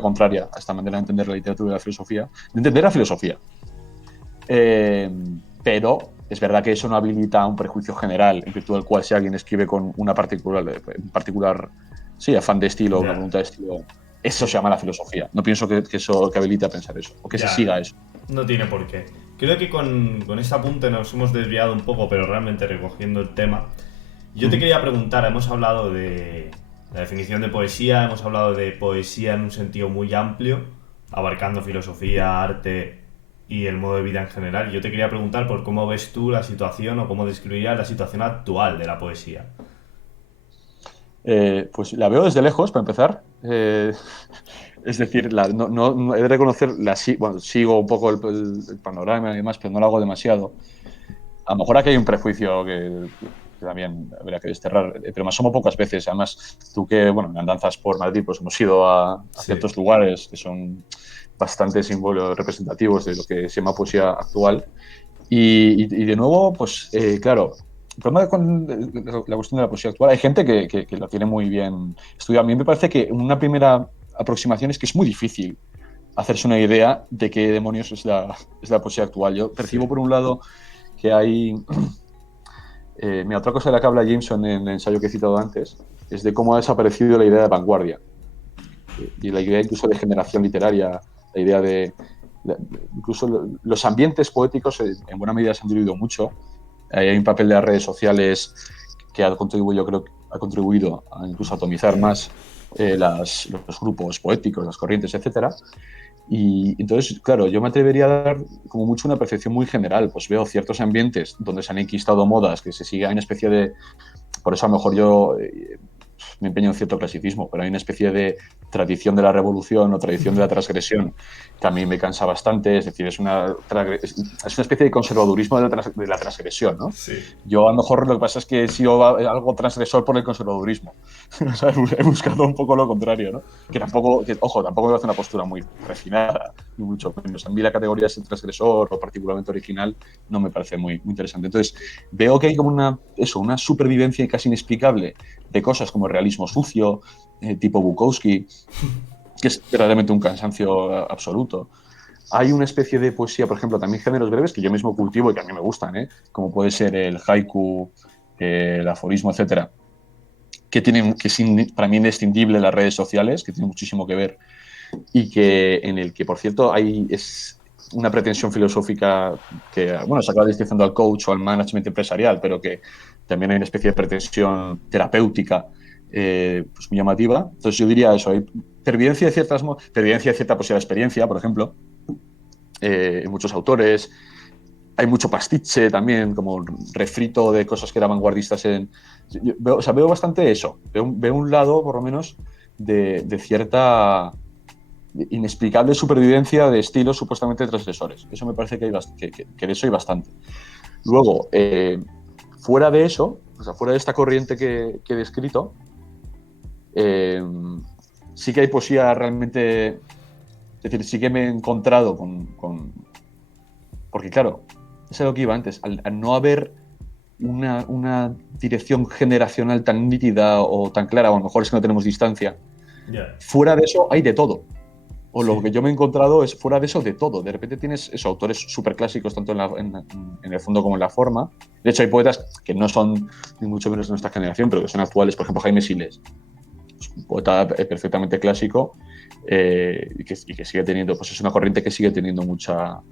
contraria a esta manera de entender la literatura y la filosofía, de entender la filosofía. Pero es verdad que eso no habilita un prejuicio general en virtud del cual si alguien escribe con un particular afán de estilo, una voluntad de estilo, eso se llama la filosofía. No pienso que eso que habilite a pensar eso, o que se siga eso. No tiene por qué. Creo que con este apunte nos hemos desviado un poco, pero realmente recogiendo el tema. Yo te quería preguntar, hemos hablado de la definición de poesía, hemos hablado de poesía en un sentido muy amplio, abarcando filosofía, arte y el modo de vida en general. Yo te quería preguntar por cómo ves tú la situación o cómo describirías la situación actual de la poesía. Pues la veo desde lejos, para empezar. Es decir, no he de reconocer, sigo un poco el panorama y demás, pero no lo hago demasiado. A lo mejor aquí hay un prejuicio que también habría que desterrar, pero me asomo pocas veces. Además, tú que, en andanzas por Madrid, pues hemos ido a ciertos lugares que son bastante símbolos representativos de lo que se llama poesía actual. Y de nuevo, pues claro, el problema con la cuestión de la poesía actual, hay gente que lo tiene muy bien estudiado. A mí me parece que una primera aproximación es que es muy difícil hacerse una idea de qué demonios es la poesía actual. Yo percibo, por un lado, que hay Mira, otra cosa de la que habla Jameson en el ensayo que he citado antes es de cómo ha desaparecido la idea de vanguardia y la idea incluso de generación literaria, la idea de incluso los ambientes poéticos en buena medida se han diluido mucho. Hay un papel de las redes sociales que ha contribuido, yo creo, ha contribuido a incluso atomizar más los grupos poéticos, las corrientes, etcétera. Y entonces, claro, yo me atrevería a dar como mucho una percepción muy general. Pues veo ciertos ambientes donde se han enquistado modas, que se sigue, hay una especie de... Por eso a lo mejor yo me empeño en cierto clasicismo, pero hay una especie de tradición de la revolución o tradición de la transgresión que a mí me cansa bastante. Es decir, es una especie de conservadurismo de la transgresión, ¿no? Sí. Yo a lo mejor lo que pasa es que he sido algo transgresor por el conservadurismo. O sea, he buscado un poco lo contrario, ¿no? Que tampoco, ojo, tampoco me hace una postura muy refinada, ni mucho menos. A mí la categoría de transgresor o particularmente original no me parece muy interesante. Entonces, veo que hay como una supervivencia casi inexplicable de cosas como el realismo sucio, tipo Bukowski, que es verdaderamente un cansancio absoluto. Hay una especie de poesía, por ejemplo, también géneros breves que yo mismo cultivo y que a mí me gustan, como puede ser el haiku, el aforismo, etcétera, que es para mí indescindible las redes sociales, que tiene muchísimo que ver y en el que, por cierto, es una pretensión filosófica que, bueno, se acaba distinguiendo al coach o al management empresarial, pero que también hay una especie de pretensión terapéutica pues muy llamativa. Entonces yo diría eso, hay pervivencia de cierta posibilidad de experiencia, por ejemplo, en muchos autores. Hay mucho pastiche también, como refrito de cosas que eran vanguardistas veo bastante eso. Veo un lado, por lo menos, de cierta inexplicable supervivencia de estilos supuestamente transgresores. Eso me parece que de eso hay bastante. Luego, fuera de eso, o sea, fuera de esta corriente que he descrito, sí que hay poesía realmente... Es decir, sí que me he encontrado porque claro, es lo que iba antes, al no haber una dirección generacional tan nítida o tan clara, o a lo mejor es que no tenemos distancia, fuera de eso hay de todo. O lo que yo me he encontrado es fuera de eso de todo. De repente tienes autores súper clásicos, tanto en el fondo como en la forma. De hecho, hay poetas que no son ni mucho menos de nuestra generación, pero que son actuales. Por ejemplo, Jaime Siles, un poeta perfectamente clásico y que sigue teniendo, pues es una corriente que sigue teniendo mucha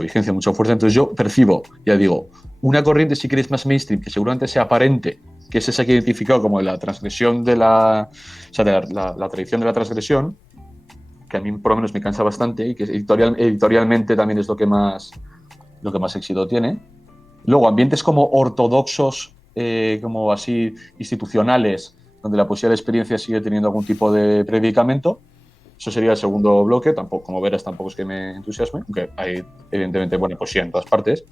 vigencia, mucha fuerza. Entonces yo percibo, ya digo, una corriente, si queréis, más mainstream, que seguramente sea aparente, que es esa que he identificado como la transgresión de la tradición de la transgresión, que a mí por lo menos me cansa bastante y que editorialmente también es lo que más éxito tiene. Luego, ambientes como ortodoxos, como así institucionales, donde la poesía de la experiencia sigue teniendo algún tipo de predicamento. Eso sería el segundo bloque. Tampoco, como verás, tampoco es que me entusiasme, aunque hay evidentemente buena poesía en todas partes.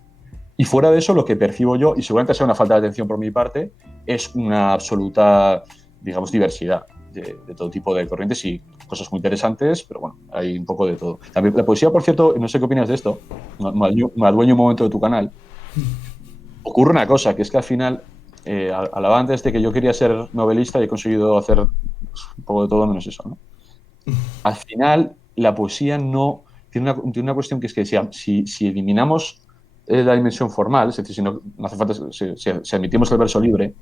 Y fuera de eso, lo que percibo yo, y seguramente sea una falta de atención por mi parte, es una absoluta, digamos, diversidad de todo tipo de corrientes y cosas muy interesantes, pero bueno, hay un poco de todo. También la poesía, por cierto, no sé qué opinas de esto, me adueño un momento de tu canal. Ocurre una cosa, que es que al final, hablaba antes de que yo quería ser novelista y he conseguido hacer un poco de todo menos eso, ¿no? Al final, la poesía no tiene una cuestión que es que si eliminamos la dimensión formal, es decir, si no hace falta, si admitimos el verso libre,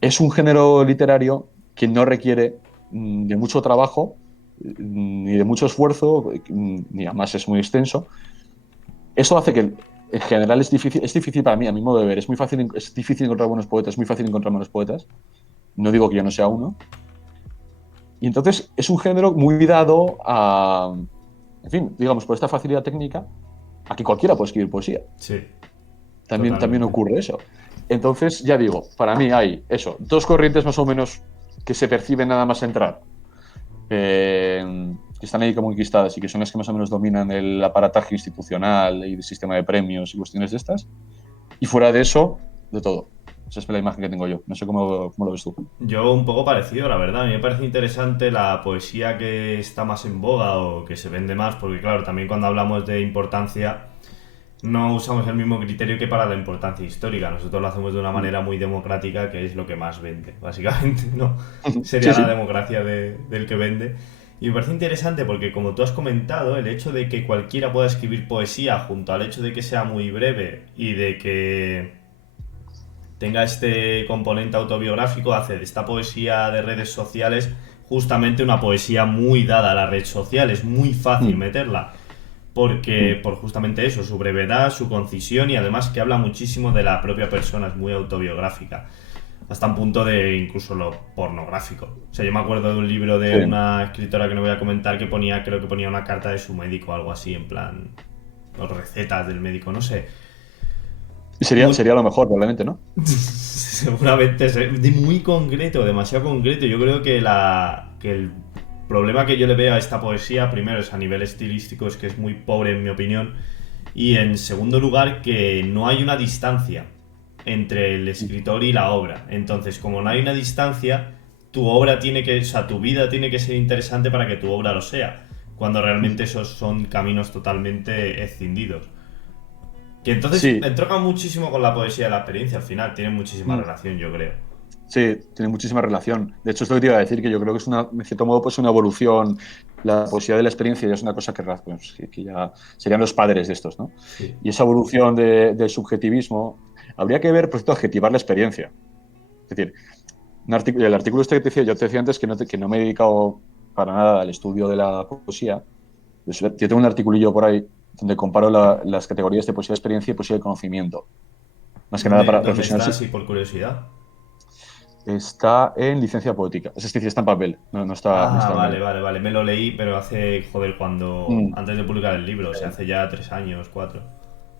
es un género literario que no requiere de mucho trabajo, ni de mucho esfuerzo, ni además es muy extenso. Eso hace que en general es difícil para mí, a mi modo de ver, es difícil encontrar buenos poetas, es muy fácil encontrar buenos poetas. No digo que yo no sea uno. Y entonces es un género muy dado a, en fin, digamos, por esta facilidad técnica, a que cualquiera puede escribir poesía. Sí. También ocurre eso. Entonces, ya digo, para mí hay eso, dos corrientes más o menos que se perciben nada más entrar, que están ahí como enquistadas y que son las que más o menos dominan el aparataje institucional y el sistema de premios y cuestiones de estas. Y fuera de eso, de todo. Esa es la imagen que tengo yo. No sé cómo lo ves tú. Yo un poco parecido, la verdad. A mí me parece interesante la poesía que está más en boga o que se vende más, porque claro, también cuando hablamos de importancia no usamos el mismo criterio que para la importancia histórica. Nosotros lo hacemos de una manera muy democrática, que es lo que más vende, básicamente, ¿no? Sería Sí. la democracia del que vende. Y me parece interesante porque, como tú has comentado, el hecho de que cualquiera pueda escribir poesía junto al hecho de que sea muy breve y de que tenga este componente autobiográfico, hace de esta poesía de redes sociales justamente una poesía muy dada a la red social. Es muy fácil Mm, meterla. Porque, por justamente eso, su brevedad, su concisión y además que habla muchísimo de la propia persona, es muy autobiográfica. Hasta un punto de incluso lo pornográfico. O sea, yo me acuerdo de un libro de sí. una escritora que no voy a comentar que ponía, creo que ponía una carta de su médico o algo así, en plan, o recetas del médico, no sé. Sería, Muy, sería lo mejor, probablemente, ¿no? seguramente es muy concreto, demasiado concreto. Yo creo que que el problema que yo le veo a esta poesía, primero es a nivel estilístico, es que es muy pobre en mi opinión. Y en segundo lugar, que no hay una distancia entre el escritor y la obra. Entonces, como no hay una distancia, tu obra tiene que, o sea, tu vida tiene que ser interesante para que tu obra lo sea. Cuando realmente esos son caminos totalmente escindidos. Que entonces Sí. entronca muchísimo con la poesía de la experiencia, al final, tiene muchísima Mm. relación, yo creo. Sí, tiene muchísima relación. De hecho, es lo que te iba a decir, que yo creo que es una, en cierto modo, pues una evolución. La poesía de la experiencia ya es una cosa pues, que ya serían los padres de estos, ¿no? Sí. Y esa evolución del subjetivismo, habría que ver, por cierto, adjetivar la experiencia. Es decir, el artículo este que te decía, yo te decía antes que no me he dedicado para nada al estudio de la poesía. Pues yo tengo un articulillo por ahí donde comparo las categorías de poesía de experiencia y poesía de conocimiento. Más que nada para Dónde está reflexionar. así por curiosidad? Está en licencia poética. Es decir, está en papel, no Ah, está online. vale, vale, vale. Me lo leí, pero hace, joder, cuando. Mm, Antes de publicar el libro, o sea, hace ya 3 años, 4.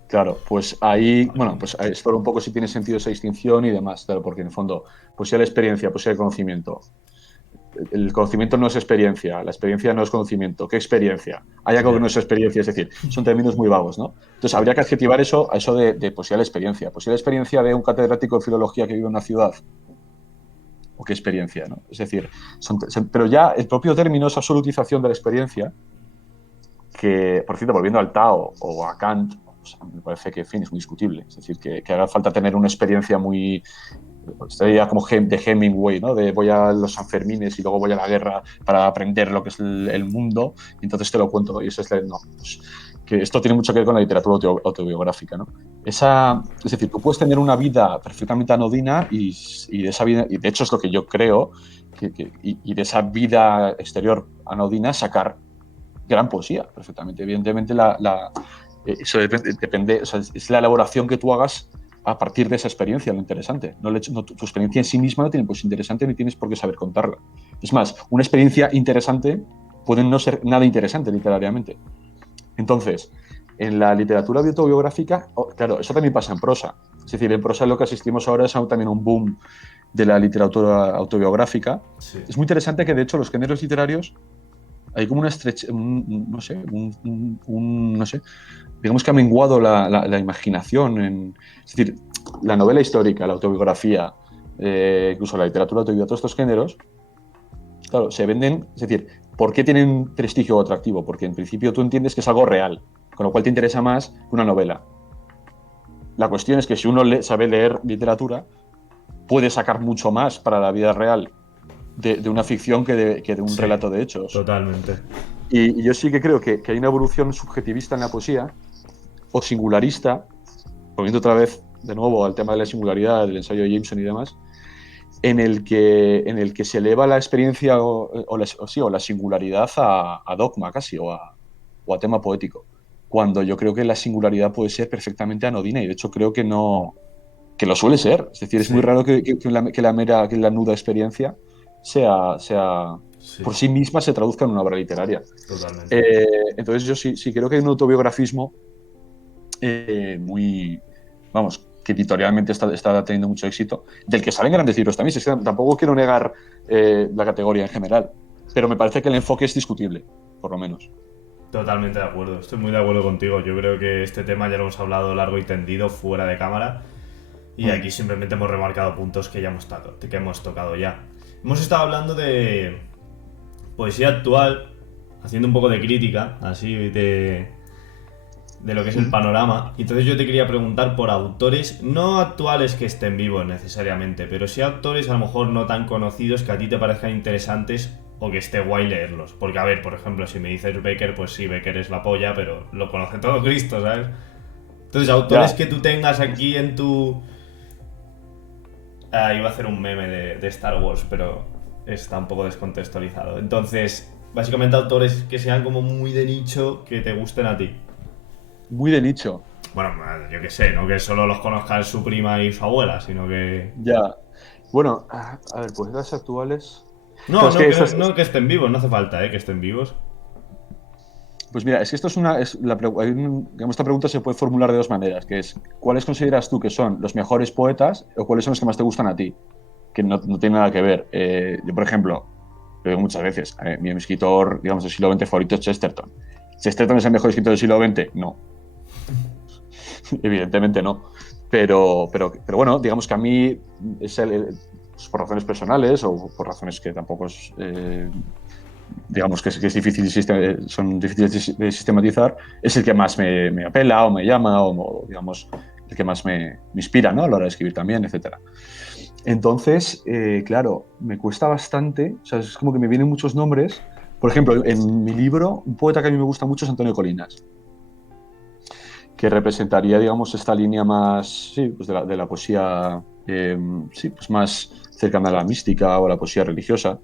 claro, pues ahí, bueno, Así. pues ahí exploro un poco si tiene sentido esa distinción y demás, claro, porque en el fondo, pues ya la experiencia, pues ya el conocimiento. El conocimiento no es experiencia, la experiencia no es conocimiento. ¿Qué experiencia? Hay algo que no Ya. es experiencia, es decir, son términos muy vagos, ¿no? Entonces Sí. habría que adjetivar eso a eso de pues ya la experiencia. Pues ya la experiencia de un catedrático de filología que vive en una ciudad, o qué experiencia, ¿no? Es decir, pero ya el propio término, esa absolutización de la experiencia, que, por cierto, volviendo al Tao o a Kant, pues, me parece que, en fin, es muy discutible. Es decir, que haga falta tener una experiencia muy. Estaría como de Hemingway, ¿no? De voy a los Sanfermines y luego voy a la guerra para aprender lo que es el mundo, y entonces te lo cuento. Y eso es no, pues, que esto tiene mucho que ver con la literatura autobiográfica, ¿no? Es decir, tú puedes tener una vida perfectamente anodina y de esa vida, y de hecho es lo que yo creo, y de esa vida exterior anodina sacar gran poesía, perfectamente. Evidentemente, eso depende, o sea, es la elaboración que tú hagas a partir de esa experiencia lo interesante. Tu experiencia en sí misma no tiene pues interesante ni tienes por qué saber contarla. Es más, una experiencia interesante puede no ser nada interesante literariamente. Entonces, en la literatura autobiográfica, claro, eso también pasa en prosa. Es decir, en prosa lo que asistimos ahora es también un boom de la literatura autobiográfica. Sí. Es muy interesante que, de hecho, los géneros literarios hay como una estrecha, no sé, no sé, digamos que ha menguado la imaginación. Es decir, la novela histórica, la autobiografía, incluso la literatura autobiográfica, todos estos géneros, claro, se venden, es decir, ¿por qué tienen prestigio o atractivo? Porque en principio tú entiendes que es algo real, con lo cual te interesa más que una novela. La cuestión es que si uno sabe leer literatura, puede sacar mucho más para la vida real de una ficción que de un Sí, relato de hechos. totalmente. Y yo sí que creo que hay una evolución subjetivista en la poesía, o singularista, volviendo otra vez de nuevo al tema de la singularidad, del ensayo de Jameson y demás, en el que se eleva la experiencia o la singularidad a dogma casi, o a tema poético. Cuando yo creo que la singularidad puede ser perfectamente anodina, y de hecho creo que lo suele ser. Es decir, es muy Sí, raro que la nuda experiencia sea sí, por sí misma se traduzca en una obra literaria. totalmente. Entonces yo sí creo que hay un autobiografismo muy, vamos, que editorialmente está teniendo mucho éxito, del que salen grandes libros también. Es que tampoco quiero negar la categoría en general, pero me parece que el enfoque es discutible, por lo menos. Totalmente de acuerdo, estoy muy de acuerdo contigo. Yo creo que este tema ya lo hemos hablado largo y tendido fuera de cámara y Mm, aquí simplemente hemos remarcado puntos que ya que hemos tocado ya. Hemos estado hablando de poesía actual, haciendo un poco de crítica, así de lo que es el mm. panorama. Y entonces yo te quería preguntar por autores, no actuales que estén vivos necesariamente, pero sí autores a lo mejor no tan conocidos que a ti te parezcan interesantes o que esté guay leerlos. Porque a ver, por ejemplo, si me dices Becker, pues sí, Becker es la polla, pero lo conoce todo Cristo, ¿sabes? Entonces, autores Ya, que tú tengas aquí Iba a hacer un meme de Star Wars, pero está un poco descontextualizado. Entonces, básicamente autores que sean como muy de nicho, que te gusten a ti. Muy de nicho. Bueno, yo qué sé, no que solo los conozcan su prima y su abuela, sino que... Ya. Bueno, a ver, pues las actuales. No, Claro, es no, que no que estén vivos, no hace falta, que estén vivos. pues mira, es que esto es una. Digamos, esta pregunta se puede formular de dos maneras, que es, ¿cuáles consideras tú que son los mejores poetas o cuáles son los que más te gustan a ti? Que no tiene nada que ver. Yo, por ejemplo, lo digo muchas veces, mi escritor, digamos, del siglo XX favorito es Chesterton. ¿Chesterton es el mejor escritor del siglo XX? No, evidentemente no. Pero bueno, digamos que a mí, pues por razones personales o por razones que tampoco es, digamos que es difícil, son difíciles de sistematizar, es el que más me apela o me llama o digamos, el que más me inspira, ¿no? A la hora de escribir también, etcétera. Entonces, claro, me cuesta bastante, o sea, es como que me vienen muchos nombres. Por ejemplo, en mi libro, un poeta que a mí me gusta mucho es Antonio Colinas, que representaría, digamos, esta línea más, sí, pues de la poesía, sí, pues más cercana a la mística o a la poesía religiosa.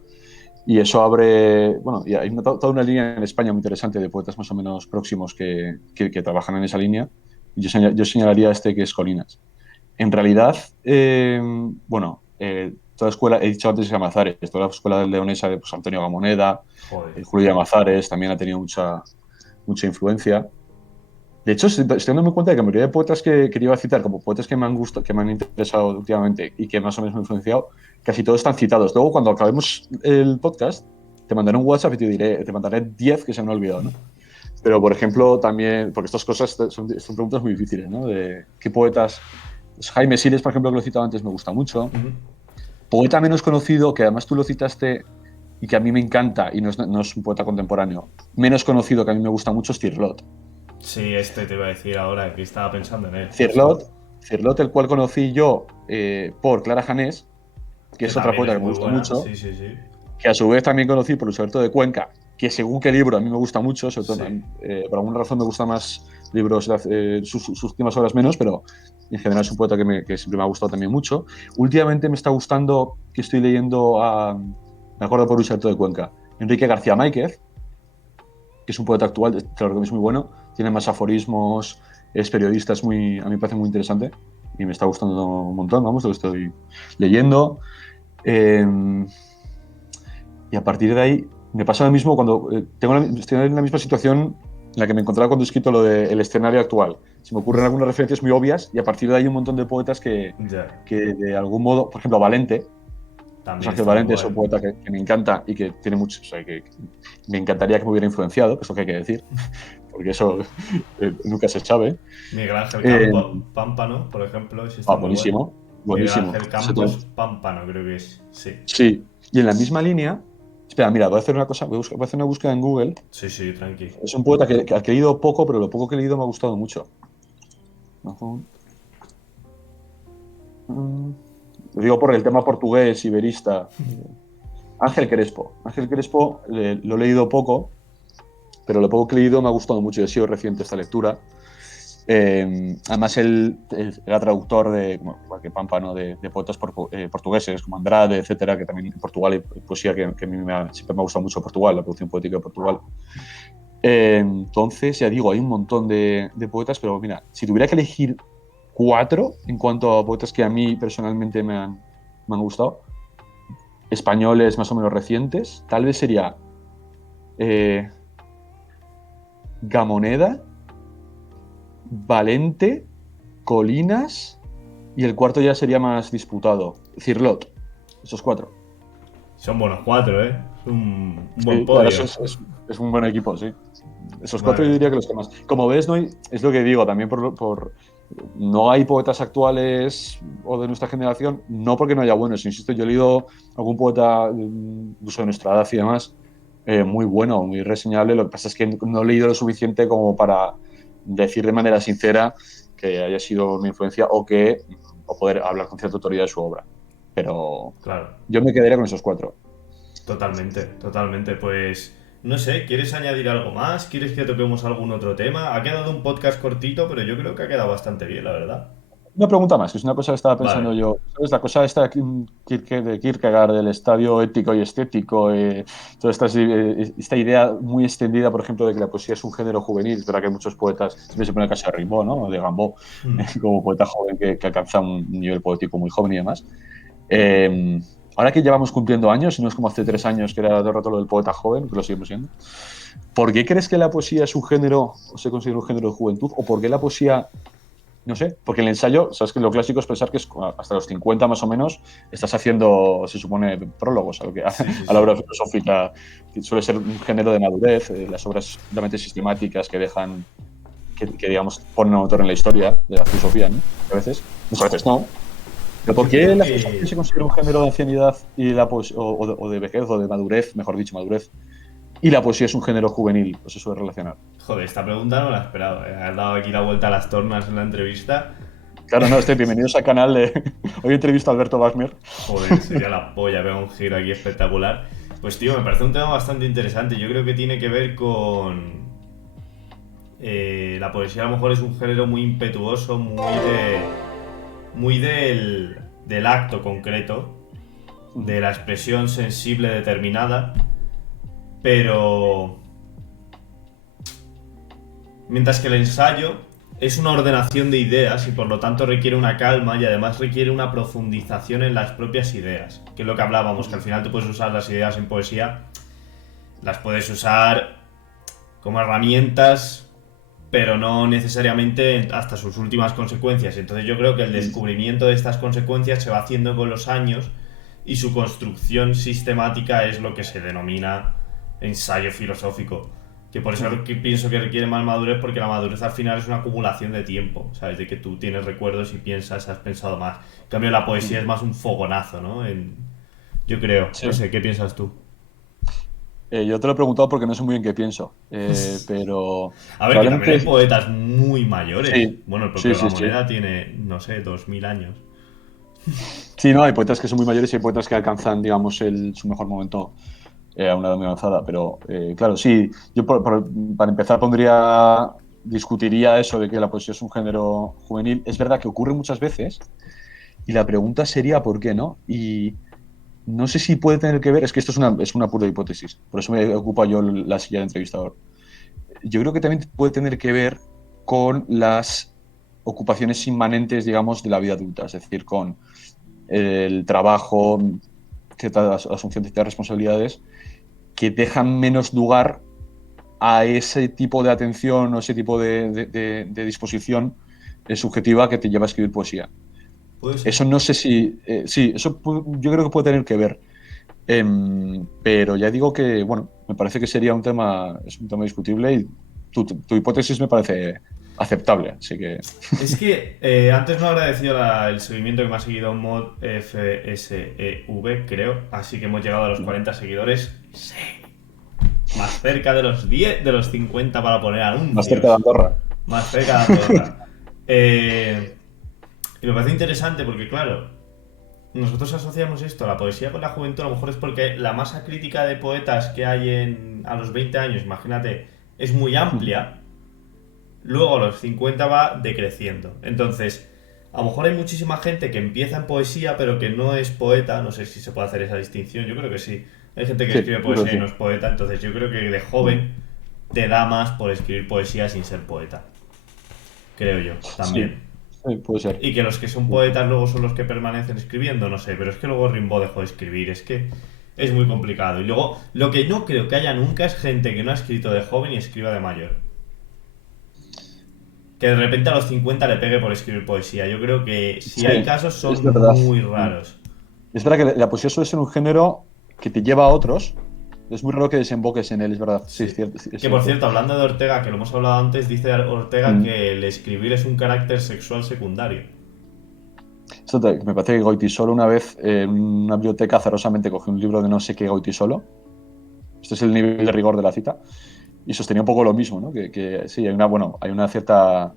Y eso abre, bueno, y hay toda una línea en España muy interesante de poetas más o menos próximos que trabajan en esa línea. Y yo señalaría este que es Colinas. En realidad, bueno, toda la escuela, he dicho antes Llamazares, toda la escuela leonesa de pues, Antonio Gamoneda, Joder. Julio Llamazares también ha tenido mucha influencia. De hecho, estoy dándome cuenta de que la mayoría de poetas que iba a citar como poetas que me han gustado, que me han interesado últimamente y que más o menos me han influenciado, casi todos están citados. Luego, cuando acabemos el podcast, te mandaré un WhatsApp y te mandaré 10 que se me han olvidado, ¿no? Pero, por ejemplo, también, porque estas cosas son preguntas muy difíciles, ¿no? De qué poetas. Pues Jaime Sires, por ejemplo, que lo he citado antes, me gusta mucho. Ujú. Poeta menos conocido, que además tú lo citaste y que a mí me encanta, y no es un poeta contemporáneo, menos conocido que a mí me gusta mucho es Cirlot. Sí, este te iba a decir ahora, que estaba pensando en él, justo. Cirlot, Cirlot, el cual conocí yo por Clara Janés, que Que es otra también poeta es que me muy gusta buena, mucho, sí, sí, sí. que a su vez también conocí por Luis Alberto de Cuenca, que según qué libro a mí me gusta mucho, sobre todo, Sí. por alguna razón me gustan más libros, sus últimas obras menos, pero en general es un poeta que siempre me ha gustado también mucho. Últimamente me está gustando, que estoy leyendo, me acuerdo por Luis Alberto de Cuenca, Enrique García Máquez, que es un poeta actual, claro que es muy bueno, tiene más aforismos, es periodista, a mí me parece muy interesante y me está gustando un montón, vamos, lo que estoy leyendo. Eh, y a partir de ahí me pasa lo mismo cuando estoy en la misma situación en la que me encontraba cuando he escrito lo del escenario actual. Se me ocurren algunas referencias muy obvias y a partir de ahí un montón de poetas Ya. que de algún modo, por ejemplo, Valente, José También Ángel está muy Valente es guay. un poeta que me encanta y que tiene mucho, o sea, que me encantaría que me hubiera influenciado, que es lo que hay que decir, porque eso nunca se sabe. Miguel Ángel Eh, Pámpano, por ejemplo, ese está muy guay. buenísimo, Miguel buenísimo. Ángel Campos Pámpano, creo que es. Sí. Sí, y en la misma línea, espera, mira, voy a hacer una cosa, voy a hacer una búsqueda en Google. Sí, sí, tranqui. Es un poeta que he leído poco, pero lo poco que he leído me ha gustado mucho. Mm, Lo digo por el tema portugués, iberista. Ángel Crespo. Ángel Crespo lo he leído poco, pero lo poco que he leído me ha gustado mucho y ha sido reciente esta lectura. Además, él era traductor de, bueno, igual que Pámpano, de poetas portugueses como Andrade, etcétera, que también en Portugal hay poesía que a mí siempre me ha gustado mucho Portugal, la producción poética de Portugal. Entonces, ya digo, hay un montón de poetas, pero mira, si tuviera que elegir 4 en cuanto a poetas que a mí personalmente me han gustado, españoles más o menos recientes, tal vez sería eh, Gamoneda, Valente, Colinas y el cuarto ya sería más disputado, Cirlot. Esos 4. Son buenos 4, ¿eh? Es un buen Sí, claro, podio. es un buen equipo, sí. Esos 4 yo Vale. diría que los que más. Como ves, es lo que digo, también no hay poetas actuales o de nuestra generación, no porque no haya buenos, insisto, yo he leído algún poeta, incluso de nuestra edad y demás, muy bueno, muy reseñable, lo que pasa es que no he leído lo suficiente como para decir de manera sincera que haya sido una influencia o poder hablar con cierta autoridad de su obra. Pero Claro. yo me quedaría con esos 4. Totalmente, totalmente. Pues no sé, ¿quieres añadir algo más? ¿Quieres que toquemos algún otro tema? Ha quedado un podcast cortito, pero yo creo que ha quedado bastante bien, la verdad. Una pregunta más, que es una cosa que estaba pensando Vale. yo. ¿Sabes? La cosa esta de Kierkegaard, del estadio ético y estético, toda esta idea muy extendida, por ejemplo, de que la poesía es un género juvenil. Es verdad que hay muchos poetas, siempre se pone el caso de Rimbaud, ¿no? O de Gambo, Hmm. como poeta joven que alcanza un nivel poético muy joven y demás. Eh, Ahora que llevamos cumpliendo años, y no es como hace 3 años que era todo el rato lo del poeta joven, que lo seguimos siendo, ¿por qué crees que la poesía es un género, o se considera un género de juventud? ¿O por qué la poesía, no sé, porque el ensayo, sabes que lo clásico es pensar que hasta los 50 más o menos estás haciendo, se supone, prólogos Sí, sí, a la sí. obra filosófica, que suele ser un género de madurez, las obras realmente sistemáticas que dejan, digamos, ponen un autor en la historia de la filosofía, ¿no? A veces, muchas veces no. ¿Pero por Yo qué creo la filosofía que... se considera un género de ancianidad y o de vejez o de madurez, mejor dicho, madurez, y la poesía es un género juvenil? Pues se suele relacionar. Joder, esta pregunta no me la esperaba. Has dado aquí la vuelta a las tornas en la entrevista. Claro, no, bienvenidos al canal de... Hoy entrevisto a Alberto Basmer. Joder, sería la polla, pega un giro aquí espectacular. Pues tío, me parece un tema bastante interesante. Yo creo que tiene que ver con... la poesía a lo mejor es un género muy impetuoso, muy del acto concreto, de la expresión sensible determinada, pero mientras que el ensayo es una ordenación de ideas y por lo tanto requiere una calma y además requiere una profundización en las propias ideas, que es lo que hablábamos, que al final tú puedes usar las ideas en poesía, las puedes usar como herramientas, pero no necesariamente hasta sus últimas consecuencias. Entonces yo creo que el descubrimiento de estas consecuencias se va haciendo con los años y su construcción sistemática es lo que se denomina ensayo filosófico. Que por eso que pienso que requiere más madurez, porque la madurez al final es una acumulación de tiempo, ¿sabes? De que tú tienes recuerdos y piensas, has pensado más. En cambio, la poesía es más un fogonazo, ¿no? Yo creo, no Sí. sé, ¿qué piensas tú? Yo te lo he preguntado porque no sé muy bien qué pienso, pero A ver, que también hay probablemente poetas muy mayores. sí, Bueno, el sí, propio sí, sí. Gamoneda tiene, no sé, 2000 años. Sí, no, hay poetas que son muy mayores y hay poetas que alcanzan, digamos, su mejor momento a una edad muy avanzada, pero claro, sí, yo para empezar discutiría eso de que la poesía es un género juvenil. Es verdad que ocurre muchas veces y la pregunta sería por qué, ¿no? Y no sé si puede tener que ver, es que esto es una pura hipótesis, por eso me ocupa yo la silla de entrevistador. Yo creo que también puede tener que ver con las ocupaciones inmanentes, digamos, de la vida adulta, es decir, con el trabajo, cierta asunción de ciertas responsabilidades que dejan menos lugar a ese tipo de atención o ese tipo de disposición subjetiva que te lleva a escribir poesía. Puede ser. Eso no sé si... sí, yo creo que puede tener que ver. Pero ya digo que, bueno, me parece que sería es un tema discutible y tu hipótesis me parece aceptable, así que... Es que antes no he agradecido el seguimiento que me ha seguido Mod FSEV, creo. Así que hemos llegado a los 40 seguidores. Sí. Más cerca de los 10, de los 50 para poner Más cerca de anuncios. Andorra. Más cerca de Andorra. Y me parece interesante porque, claro, nosotros asociamos esto, la poesía con la juventud, a lo mejor es porque la masa crítica de poetas que hay a los 20 años, imagínate, es muy amplia. Luego a los 50 va decreciendo. Entonces, a lo mejor hay muchísima gente que empieza en poesía pero que no es poeta. No sé si se puede hacer esa distinción. Yo creo que sí. Hay gente que Sí, escribe yo creo poesía y que no es sí. poeta. Entonces yo creo que de joven te da más por escribir poesía sin ser poeta. Creo yo, Sí, también. sí, puede ser. Y que los que son poetas luego son los que permanecen escribiendo, no sé. Pero es que luego Rimbaud dejó de escribir. Es que es muy complicado. Y luego, lo que no creo que haya nunca es gente que no ha escrito de joven y escriba de mayor. Que de repente a los 50 le pegue por escribir poesía. Yo creo que si Sí, hay casos es son verdad. muy raros. Es verdad que la poesía suele ser un género que te lleva a otros. Es muy raro que desemboques en él, es verdad. Sí, Sí. es Que por cierto. cierto, hablando de Ortega, que lo hemos hablado antes, dice Ortega Mm. que el escribir es un carácter sexual secundario. Me parece que Goitisolo una vez en una biblioteca azarosamente cogió un libro de no sé qué Goitisolo. Este es el nivel de rigor de la cita. Y sostenía un poco lo mismo, ¿no? Que sí, hay una cierta...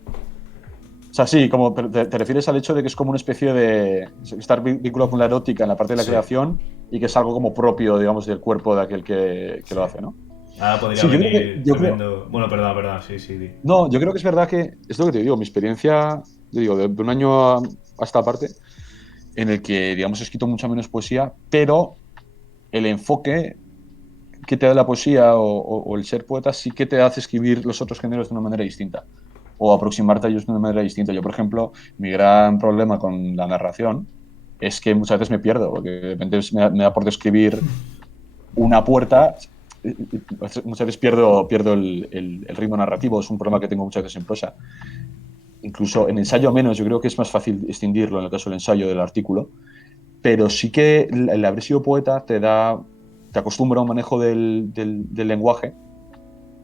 O sea, sí, como te refieres al hecho de que es como una especie de estar vinculado con la erótica en la parte de la Sí. creación y que es algo como propio, digamos, del cuerpo de aquel que Sí. lo hace, ¿no? Ahora podría Sí, venir yo creo, tremendo. Bueno, perdón, perdón, sí, sí, di. no, yo creo que es verdad que es lo que te digo, mi experiencia. yo digo, de un año a esta parte, en el que, digamos, he escrito mucha menos poesía, pero el enfoque que te da la poesía o el ser poeta sí que te hace escribir los otros géneros de una manera distinta o aproximarte a ellos de una manera distinta. Yo, por ejemplo, mi gran problema con la narración es que muchas veces me pierdo, porque de repente me da por describir una puerta, muchas veces pierdo el ritmo narrativo, es un problema que tengo muchas veces en prosa. Incluso en ensayo menos, yo creo que es más fácil distinguirlo en el caso del ensayo del artículo, pero sí que el haber sido poeta te acostumbra a un manejo del lenguaje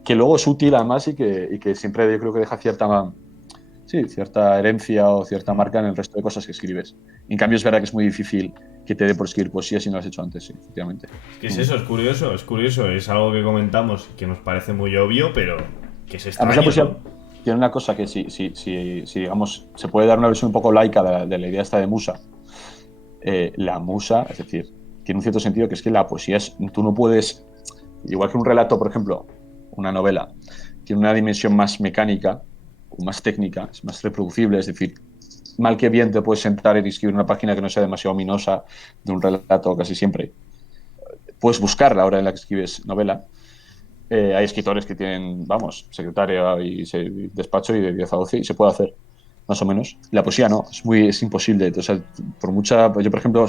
que luego es útil además y que siempre yo creo que deja cierta herencia o cierta marca en el resto de cosas que escribes. En cambio es verdad que es muy difícil que te dé por escribir poesía si no lo has hecho antes, sí, efectivamente. ¿Qué es eso? Es curioso, es algo que comentamos que nos parece muy obvio, pero que es Además la extraño, poesía ¿no? tiene una cosa que si digamos, se puede dar una versión un poco laica de la idea esta de musa. La musa, es decir, tiene un cierto sentido que es que la poesía tú no puedes, igual que un relato, por ejemplo, una novela, tiene una dimensión más mecánica o más técnica, es más reproducible, es decir, mal que bien te puedes sentar y escribir una página que no sea demasiado ominosa de un relato casi siempre. Puedes buscar la hora en la que escribes novela. Hay escritores que tienen, vamos, secretaria y despacho y de 10 a 12 y se puede hacer, más o menos. La poesía no, es imposible. O sea, por mucha, yo por ejemplo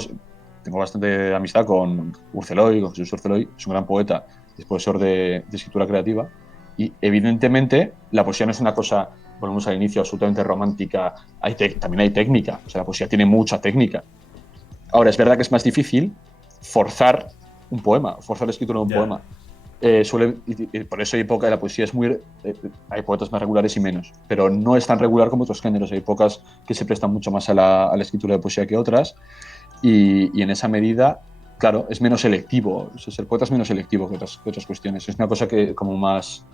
tengo bastante amistad con Urceloy, con Jesús Urceloy, es un gran poeta, es profesor de escritura creativa y evidentemente la poesía no es una cosa, volvemos al inicio, absolutamente romántica, también hay técnica, o sea, la poesía tiene mucha técnica. Ahora, es verdad que es más difícil forzar un poema, forzar la escritura de un Ya. poema. Por eso hay la poesía es muy, hay poetas más regulares y menos, pero no es tan regular como otros géneros. Hay pocas que se prestan mucho más a la escritura de poesía que otras y en esa medida, claro, es menos selectivo. O sea, ser poeta es menos selectivo que otras cuestiones. Es una cosa que como más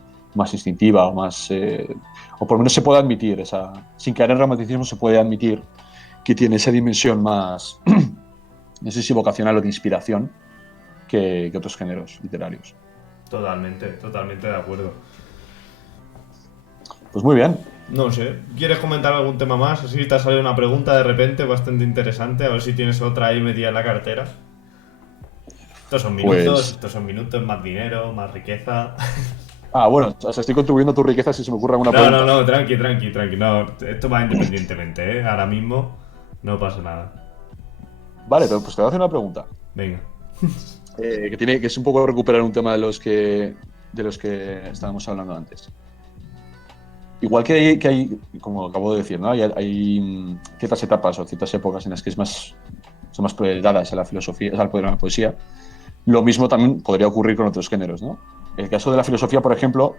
instintiva o más, o por lo menos se puede admitir, sin caer en romanticismo se puede admitir que tiene esa dimensión más, no sé si vocacional o de inspiración que otros géneros literarios. Totalmente de acuerdo. Pues muy bien. No sé, ¿quieres comentar algún tema más? Así te ha salido una pregunta de repente bastante interesante, a ver si tienes otra ahí metida en la cartera. Pues, Estos son minutos, más dinero, más riqueza. bueno, o sea, estoy contribuyendo a tu riqueza si se me ocurre alguna No, pregunta. no, tranqui. No, esto va independientemente, ¿eh? Ahora mismo no pasa nada. Vale, pero pues te voy a hacer una pregunta. Venga. Que es un poco recuperar un tema de los que estábamos hablando antes. Igual que hay, como acabo de decir, ¿no? Hay ciertas etapas o ciertas épocas en las que son más dadas a la filosofía, a la poesía. Lo mismo también podría ocurrir con otros géneros, ¿no? El caso de la filosofía, por ejemplo,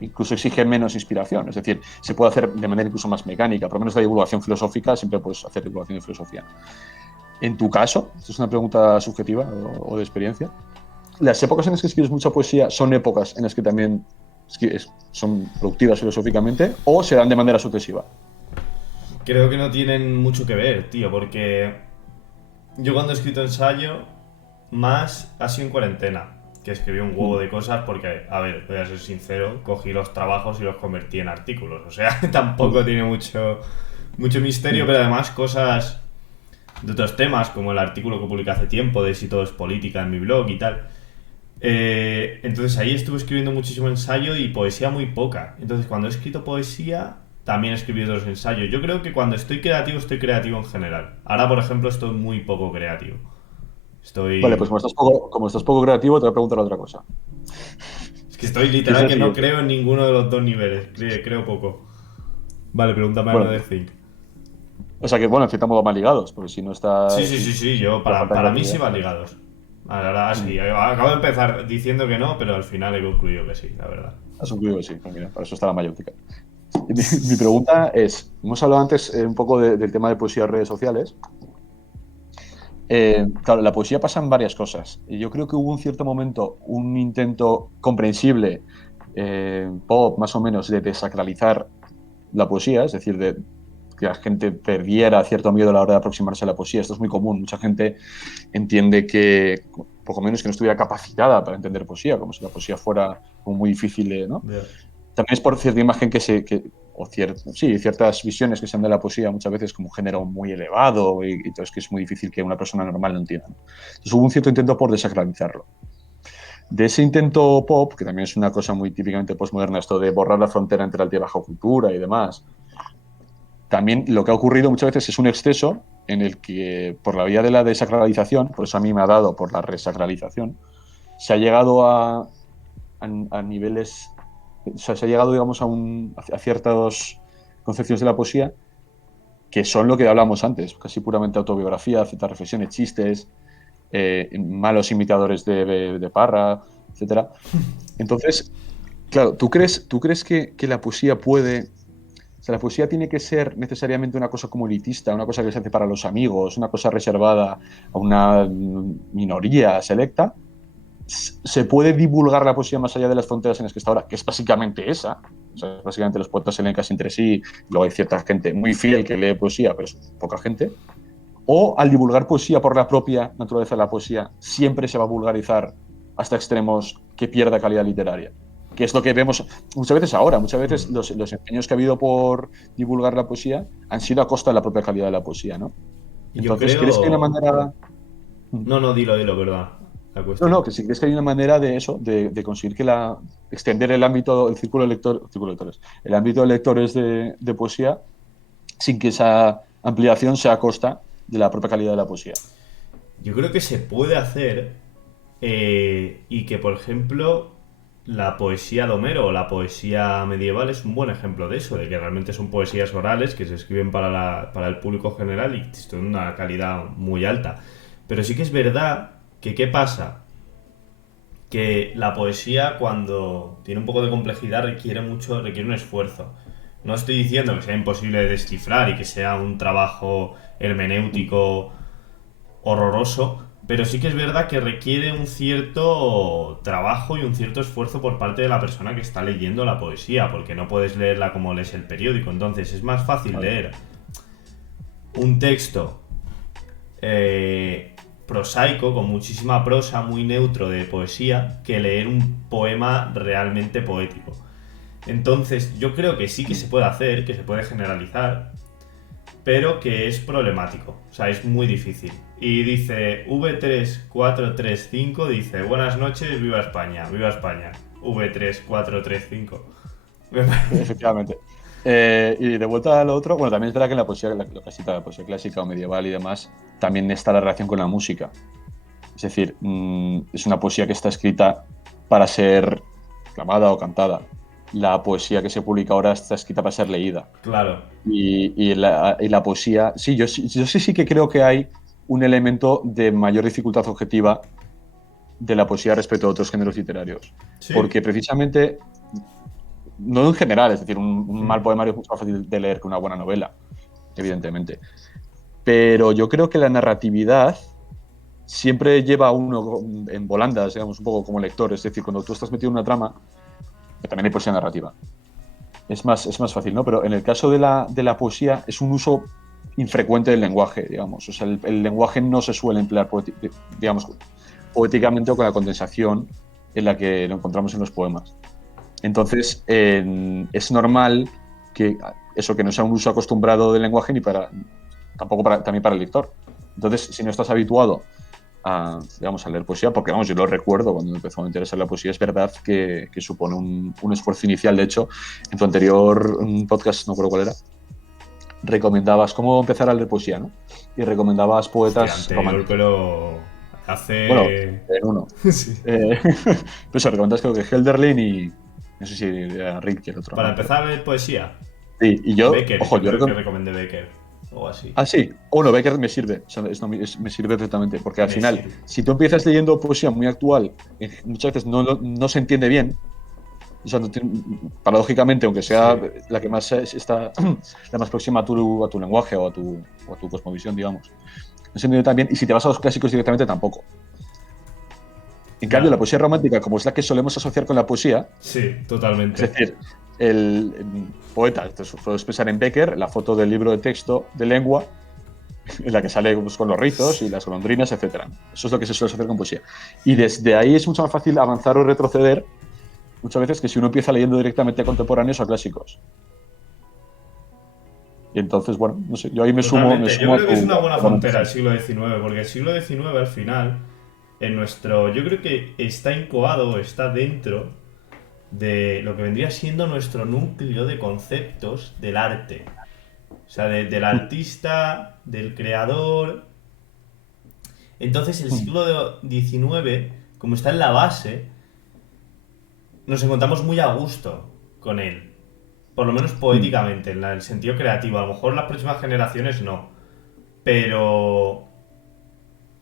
incluso exige menos inspiración, es decir, se puede hacer de manera incluso más mecánica, por lo menos la divulgación filosófica siempre puedes hacer divulgación de filosofía. En tu caso, esto es una pregunta subjetiva o de experiencia, ¿las épocas en las que escribes mucha poesía son épocas en las que también son productivas filosóficamente o se dan de manera sucesiva? Creo que no tienen mucho que ver, tío, porque yo cuando he escrito ensayo, más ha sido en cuarentena, que escribí un huevo de cosas porque, a ver, voy a ser sincero, cogí los trabajos y los convertí en artículos. O sea, tampoco tiene mucho misterio, pero además cosas de otros temas, como el artículo que publiqué hace tiempo de si todo es política en mi blog y tal. Entonces ahí estuve escribiendo muchísimo ensayo y poesía muy poca. Entonces cuando he escrito poesía, también he escrito otros ensayos. Yo creo que cuando estoy creativo en general. Ahora, por ejemplo, estoy muy poco creativo. Vale, pues Estoy... como estás poco creativo, te voy a preguntar otra cosa. Es que estoy Que es literal la que no siguiente. creo en ninguno de los dos niveles. Creo poco. Vale, pregúntame algo Bueno, de Think. o sea que, bueno, en cierto modo van ligados, porque si no Sí, está. sí, sí, sí, yo, La falta de para mí sí creatividad. van ligados. Ahora Mm. sí, acabo de empezar diciendo que no, pero al final he concluido que sí, la verdad. Has concluido que sí, pues mira, para eso está la mayéutica. Mi pregunta es: hemos hablado antes un poco del tema de poesía en redes sociales. Claro, la poesía pasa en varias cosas. Y yo creo que hubo un cierto momento, un intento comprensible, pop más o menos, de desacralizar la poesía, es decir, de que la gente perdiera cierto miedo a la hora de aproximarse a la poesía. Esto es muy común. Mucha gente entiende que, poco menos, que no estuviera capacitada para entender poesía, como si la poesía fuera como muy difícil de, ¿no? Ya. también es por cierta imagen ciertas visiones que se dan de la poesía muchas veces como un género muy elevado y entonces que es muy difícil que una persona normal lo entienda, ¿no? Entonces hubo un cierto intento por desacralizarlo. De ese intento pop, que también es una cosa muy típicamente postmoderna, esto de borrar la frontera entre alta y baja cultura y demás, también lo que ha ocurrido muchas veces es un exceso en el que, por la vía de la desacralización, por eso a mí me ha dado por la resacralización, se ha llegado a niveles, o sea, se ha llegado, digamos, a ciertas concepciones de la poesía que son lo que hablamos antes, casi puramente autobiografía, ciertas reflexiones, chistes, malos imitadores de Parra, etcétera. Entonces, claro, ¿tú crees que la poesía puede... O sea, la poesía tiene que ser necesariamente una cosa como elitista, una cosa que se hace para los amigos, una cosa reservada a una minoría selecta? ¿Se puede divulgar la poesía más allá de las fronteras en las que está ahora? Que es básicamente esa. O sea, básicamente los poetas se leen casi entre sí, luego hay cierta gente muy fiel que lee poesía, pero es poca gente. O al divulgar poesía por la propia naturaleza de la poesía, siempre se va a vulgarizar hasta extremos que pierda calidad literaria. Que es lo que vemos muchas veces ahora. Muchas veces los empeños que ha habido por divulgar la poesía han sido a costa de la propia calidad de la poesía, ¿no? Yo Entonces, ¿crees que hay una creo... manera...? No, no, dilo, verdad. La No, cuestión. que si crees que hay una manera de eso, de conseguir que extender el ámbito, el círculo de lectores, el ámbito de lectores de poesía, sin que esa ampliación sea a costa de la propia calidad de la poesía. Yo creo que se puede hacer y que, por ejemplo, la poesía de Homero o la poesía medieval es un buen ejemplo de eso, de que realmente son poesías orales que se escriben para el público general y tienen una calidad muy alta. Pero sí que es verdad que, ¿qué pasa? Que la poesía, cuando tiene un poco de complejidad, requiere un esfuerzo. No estoy diciendo que sea imposible de descifrar y que sea un trabajo hermenéutico horroroso, pero sí que es verdad que requiere un cierto trabajo y un cierto esfuerzo por parte de la persona que está leyendo la poesía, porque no puedes leerla como lees el periódico. Entonces es más fácil Vale. leer un texto prosaico, con muchísima prosa, muy neutro de poesía, que leer un poema realmente poético. Entonces yo creo que sí que se puede hacer, que se puede generalizar, pero que es problemático, o sea, es muy difícil. Y dice V3435, dice, buenas noches, viva España, viva España. V3435. Efectivamente. Y de vuelta a lo otro, bueno, también es verdad que en la poesía, la poesía clásica o medieval y demás, también está la relación con la música. Es decir, es una poesía que está escrita para ser clamada o cantada. La poesía que se publica ahora está escrita para ser leída. Claro. Y la poesía, sí, yo sí que creo que hay un elemento de mayor dificultad objetiva de la poesía respecto a otros géneros literarios. Sí. Porque precisamente, no en general, es decir, un mal poemario es mucho más fácil de leer que una buena novela, evidentemente. Pero yo creo que la narratividad siempre lleva a uno en volandas, digamos, un poco como lector. Es decir, cuando tú estás metido en una trama, que también hay poesía narrativa, es más fácil, ¿no? Pero en el caso de la poesía es un uso infrecuente del lenguaje, digamos. O sea, el lenguaje no se suele emplear, digamos, poéticamente o con la condensación en la que lo encontramos en los poemas. Entonces, es normal que eso, que no sea un uso acostumbrado del lenguaje tampoco también para el lector. Entonces, si no estás habituado a leer poesía, porque vamos, yo lo recuerdo cuando me empezó a interesar la poesía, es verdad que supone un esfuerzo inicial. De hecho, en tu anterior podcast, no recuerdo cuál era, recomendabas cómo empezar a leer poesía, ¿no? Y recomendabas poetas Hostia, anterior, románticos. pero hace... Bueno, en uno. Sí. Pues eso, recomendabas creo que Hölderlin y no sé si era Rilke el otro, Para no, pero... empezar a leer poesía, Sí, y yo, Becker, ojo, yo creo que recomendé Becker, o así. Ah, sí. Bueno, Becker me sirve. O sea, me sirve perfectamente. Porque al Me final, sirve. si tú empiezas leyendo poesía muy actual, muchas veces no se entiende bien. O sea, paradójicamente, aunque sea Sí. la que más está la más próxima a tu lenguaje o a tu cosmovisión, digamos, no se entiende tan bien. Y si te vas a los clásicos directamente, tampoco. En cambio, la Ya. poesía romántica, como es la que solemos asociar con la poesía, Sí, es totalmente. decir, el poeta, esto puedo expresar en Becker, la foto del libro de texto de lengua, en la que sale pues, con los rizos y las golondrinas, etc. Eso es lo que se suele hacer con poesía. Y desde ahí es mucho más fácil avanzar o retroceder muchas veces que si uno empieza leyendo directamente contemporáneos a clásicos. Y entonces, bueno, no sé, yo ahí me sumo Yo creo que es una buena frontera el argumentación. siglo XIX, porque el siglo XIX al final, yo creo que está incoado, está dentro de lo que vendría siendo nuestro núcleo de conceptos del arte. O sea, del artista, del creador. Entonces el siglo XIX, como está en la base, nos encontramos muy a gusto con él. Por lo menos poéticamente, en el sentido creativo. A lo mejor las próximas generaciones no. Pero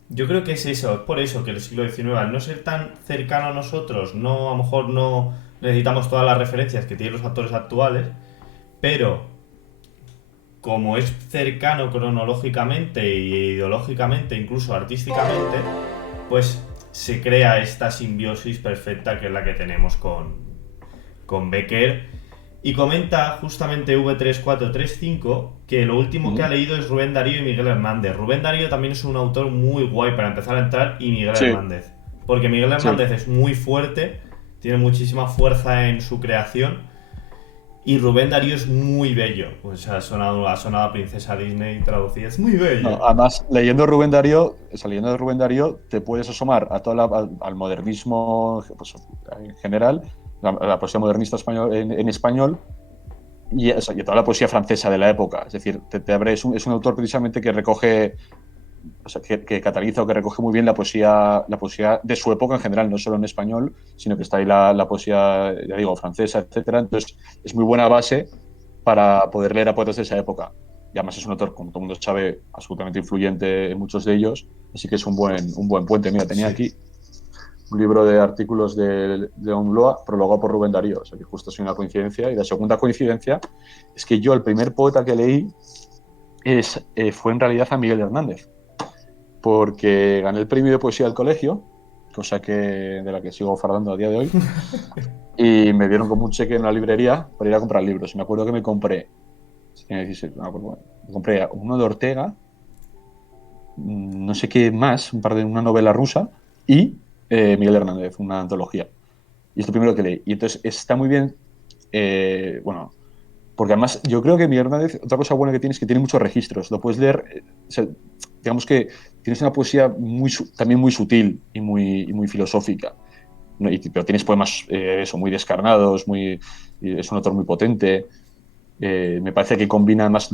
yo creo que es eso, es por eso que el siglo XIX, al no ser tan cercano a nosotros, no, a lo mejor no necesitamos todas las referencias que tienen los actores actuales, pero como es cercano cronológicamente e ideológicamente, incluso artísticamente, pues se crea esta simbiosis perfecta que es la que tenemos con Becker. Y comenta justamente V3435 que lo último que ha leído es Rubén Darío y Miguel Hernández. Rubén Darío también es un autor muy guay para empezar a entrar, y Miguel Sí, Hernández. Porque Miguel sí. Hernández es muy fuerte, tiene muchísima fuerza en su creación, y Rubén Darío es muy bello. Pues ha sonado a Princesa Disney traducida. Es muy bello. No, además, leyendo Rubén Darío, leyendo de Rubén Darío, te puedes asomar a al modernismo pues, en general, la poesía modernista español, en español, y, o sea, y a toda la poesía francesa de la época. Es decir, te abre, es un autor precisamente que recoge, o sea, que cataliza o que recoge muy bien la poesía de su época en general, no solo en español, sino que está ahí la poesía, ya digo, francesa, etcétera. Entonces, es muy buena base para poder leer a poetas de esa época. Y además es un autor, como todo el mundo sabe, absolutamente influyente en muchos de ellos, así que es un buen puente. Mira, tenía Sí. aquí un libro de artículos de León Blois, prologado por Rubén Darío, o sea que justo es una coincidencia. Y la segunda coincidencia es que yo, el primer poeta que leí fue en realidad a Miguel Hernández, porque gané el premio de poesía del colegio, cosa de la que sigo fardando a día de hoy, y me dieron como un cheque en la librería para ir a comprar libros. Y me acuerdo que me compré, tenía 16, me acuerdo, me compré uno de Ortega, no sé qué más, una novela rusa, y Miguel Hernández, una antología. Y es lo primero que leí. Y entonces está muy bien, bueno, porque además yo creo que Miguel Hernández, otra cosa buena que tiene es que tiene muchos registros. Lo puedes leer, o sea, digamos que tienes una poesía también muy sutil y muy filosófica. ¿No? Pero tienes poemas muy descarnados, es un autor muy potente. Me parece que combina más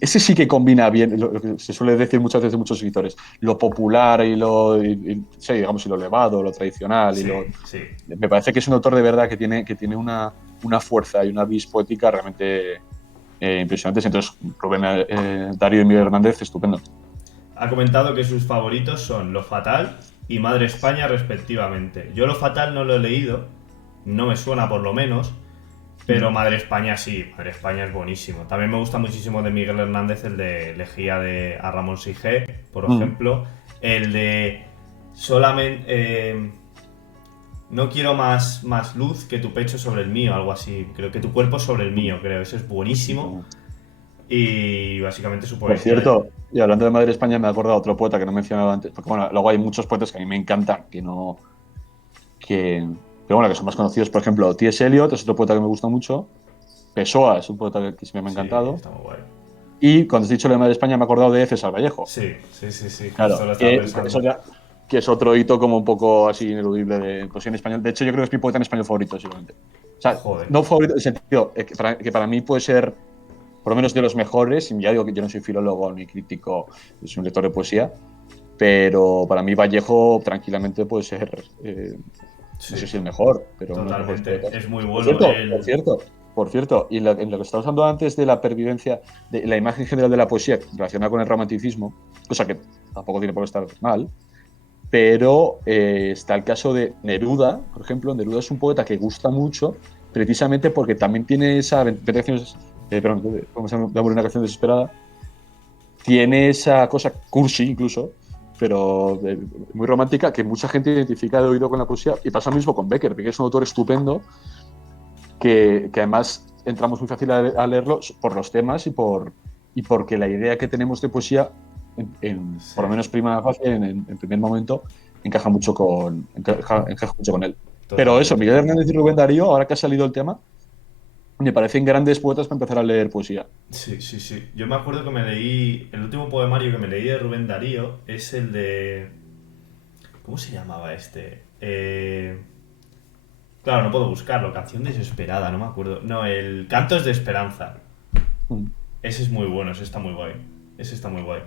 ese sí que combina bien lo que se suele decir muchas veces de muchos escritores, lo popular sí, digamos, y lo elevado, lo tradicional. Sí, sí. Me parece que es un autor de verdad que tiene una fuerza y una vis poética realmente impresionantes. Entonces, Rubén Darío y Miguel Hernández, estupendo. Ha comentado que sus favoritos son Lo Fatal y Madre España respectivamente. Yo Lo Fatal no lo he leído, no me suena por lo menos, pero Madre España sí, Madre España es buenísimo. También me gusta muchísimo de Miguel Hernández el de Elegía a Ramón Sige, por ejemplo. El de solamente... no quiero más luz que tu pecho sobre el mío, algo así. Creo que tu cuerpo sobre el mío, creo. Eso es buenísimo. Y básicamente su Por poesía... cierto, y hablando de Madre España, me he acordado de otro poeta que no he mencionado antes, porque bueno, luego hay muchos poetas que a mí me encantan, pero bueno, que son más conocidos. Por ejemplo, T.S. Eliot es otro poeta que me gusta mucho. Pessoa es un poeta que siempre me ha Sí, encantado. está muy guay. Y cuando has dicho lo de Madre España, me he acordado de César Vallejo. Sí, sí, sí, sí, justo Claro, lo estaba pensando. que es otro hito como un poco así ineludible de poesía en español. De hecho, yo creo que es mi poeta en español favorito, simplemente. O sea, Joder. no favorito en el sentido que para mí puede ser, por lo menos de los mejores, y ya digo que yo no soy filólogo ni crítico, soy un lector de poesía, pero para mí Vallejo tranquilamente puede ser, no sé Sí, si el mejor, pero uno de los mejores totalmente. poetas. Es muy Por bueno. cierto, por cierto, y en lo que estábamos hablando antes de la pervivencia, de la imagen general de la poesía relacionada con el romanticismo, cosa que tampoco tiene por qué estar mal, pero está el caso de Neruda, por ejemplo. Neruda es un poeta que gusta mucho precisamente porque también tiene vamos a dar una canción desesperada, tiene esa cosa cursi incluso, pero muy romántica, que mucha gente identifica de oído con la poesía, y pasa lo mismo con Becker. Becker es un autor estupendo que además entramos muy fácil a leerlo por los temas y porque la idea que tenemos de poesía, Sí. por lo menos prima fase, en primer momento, encaja mucho con él. Pero eso, Totalmente. Miguel Hernández y Rubén Darío, ahora que ha salido el tema, me parecen grandes poetas para empezar a leer poesía. Sí, sí, sí. Yo me acuerdo que me leí. El último poemario que me leí de Rubén Darío es el de. ¿Cómo se llamaba este? Claro, no puedo buscarlo. Canción desesperada, no me acuerdo. No, el Cantos de Esperanza. Mm. Ese es muy bueno, ese está muy guay. Ese está muy guay.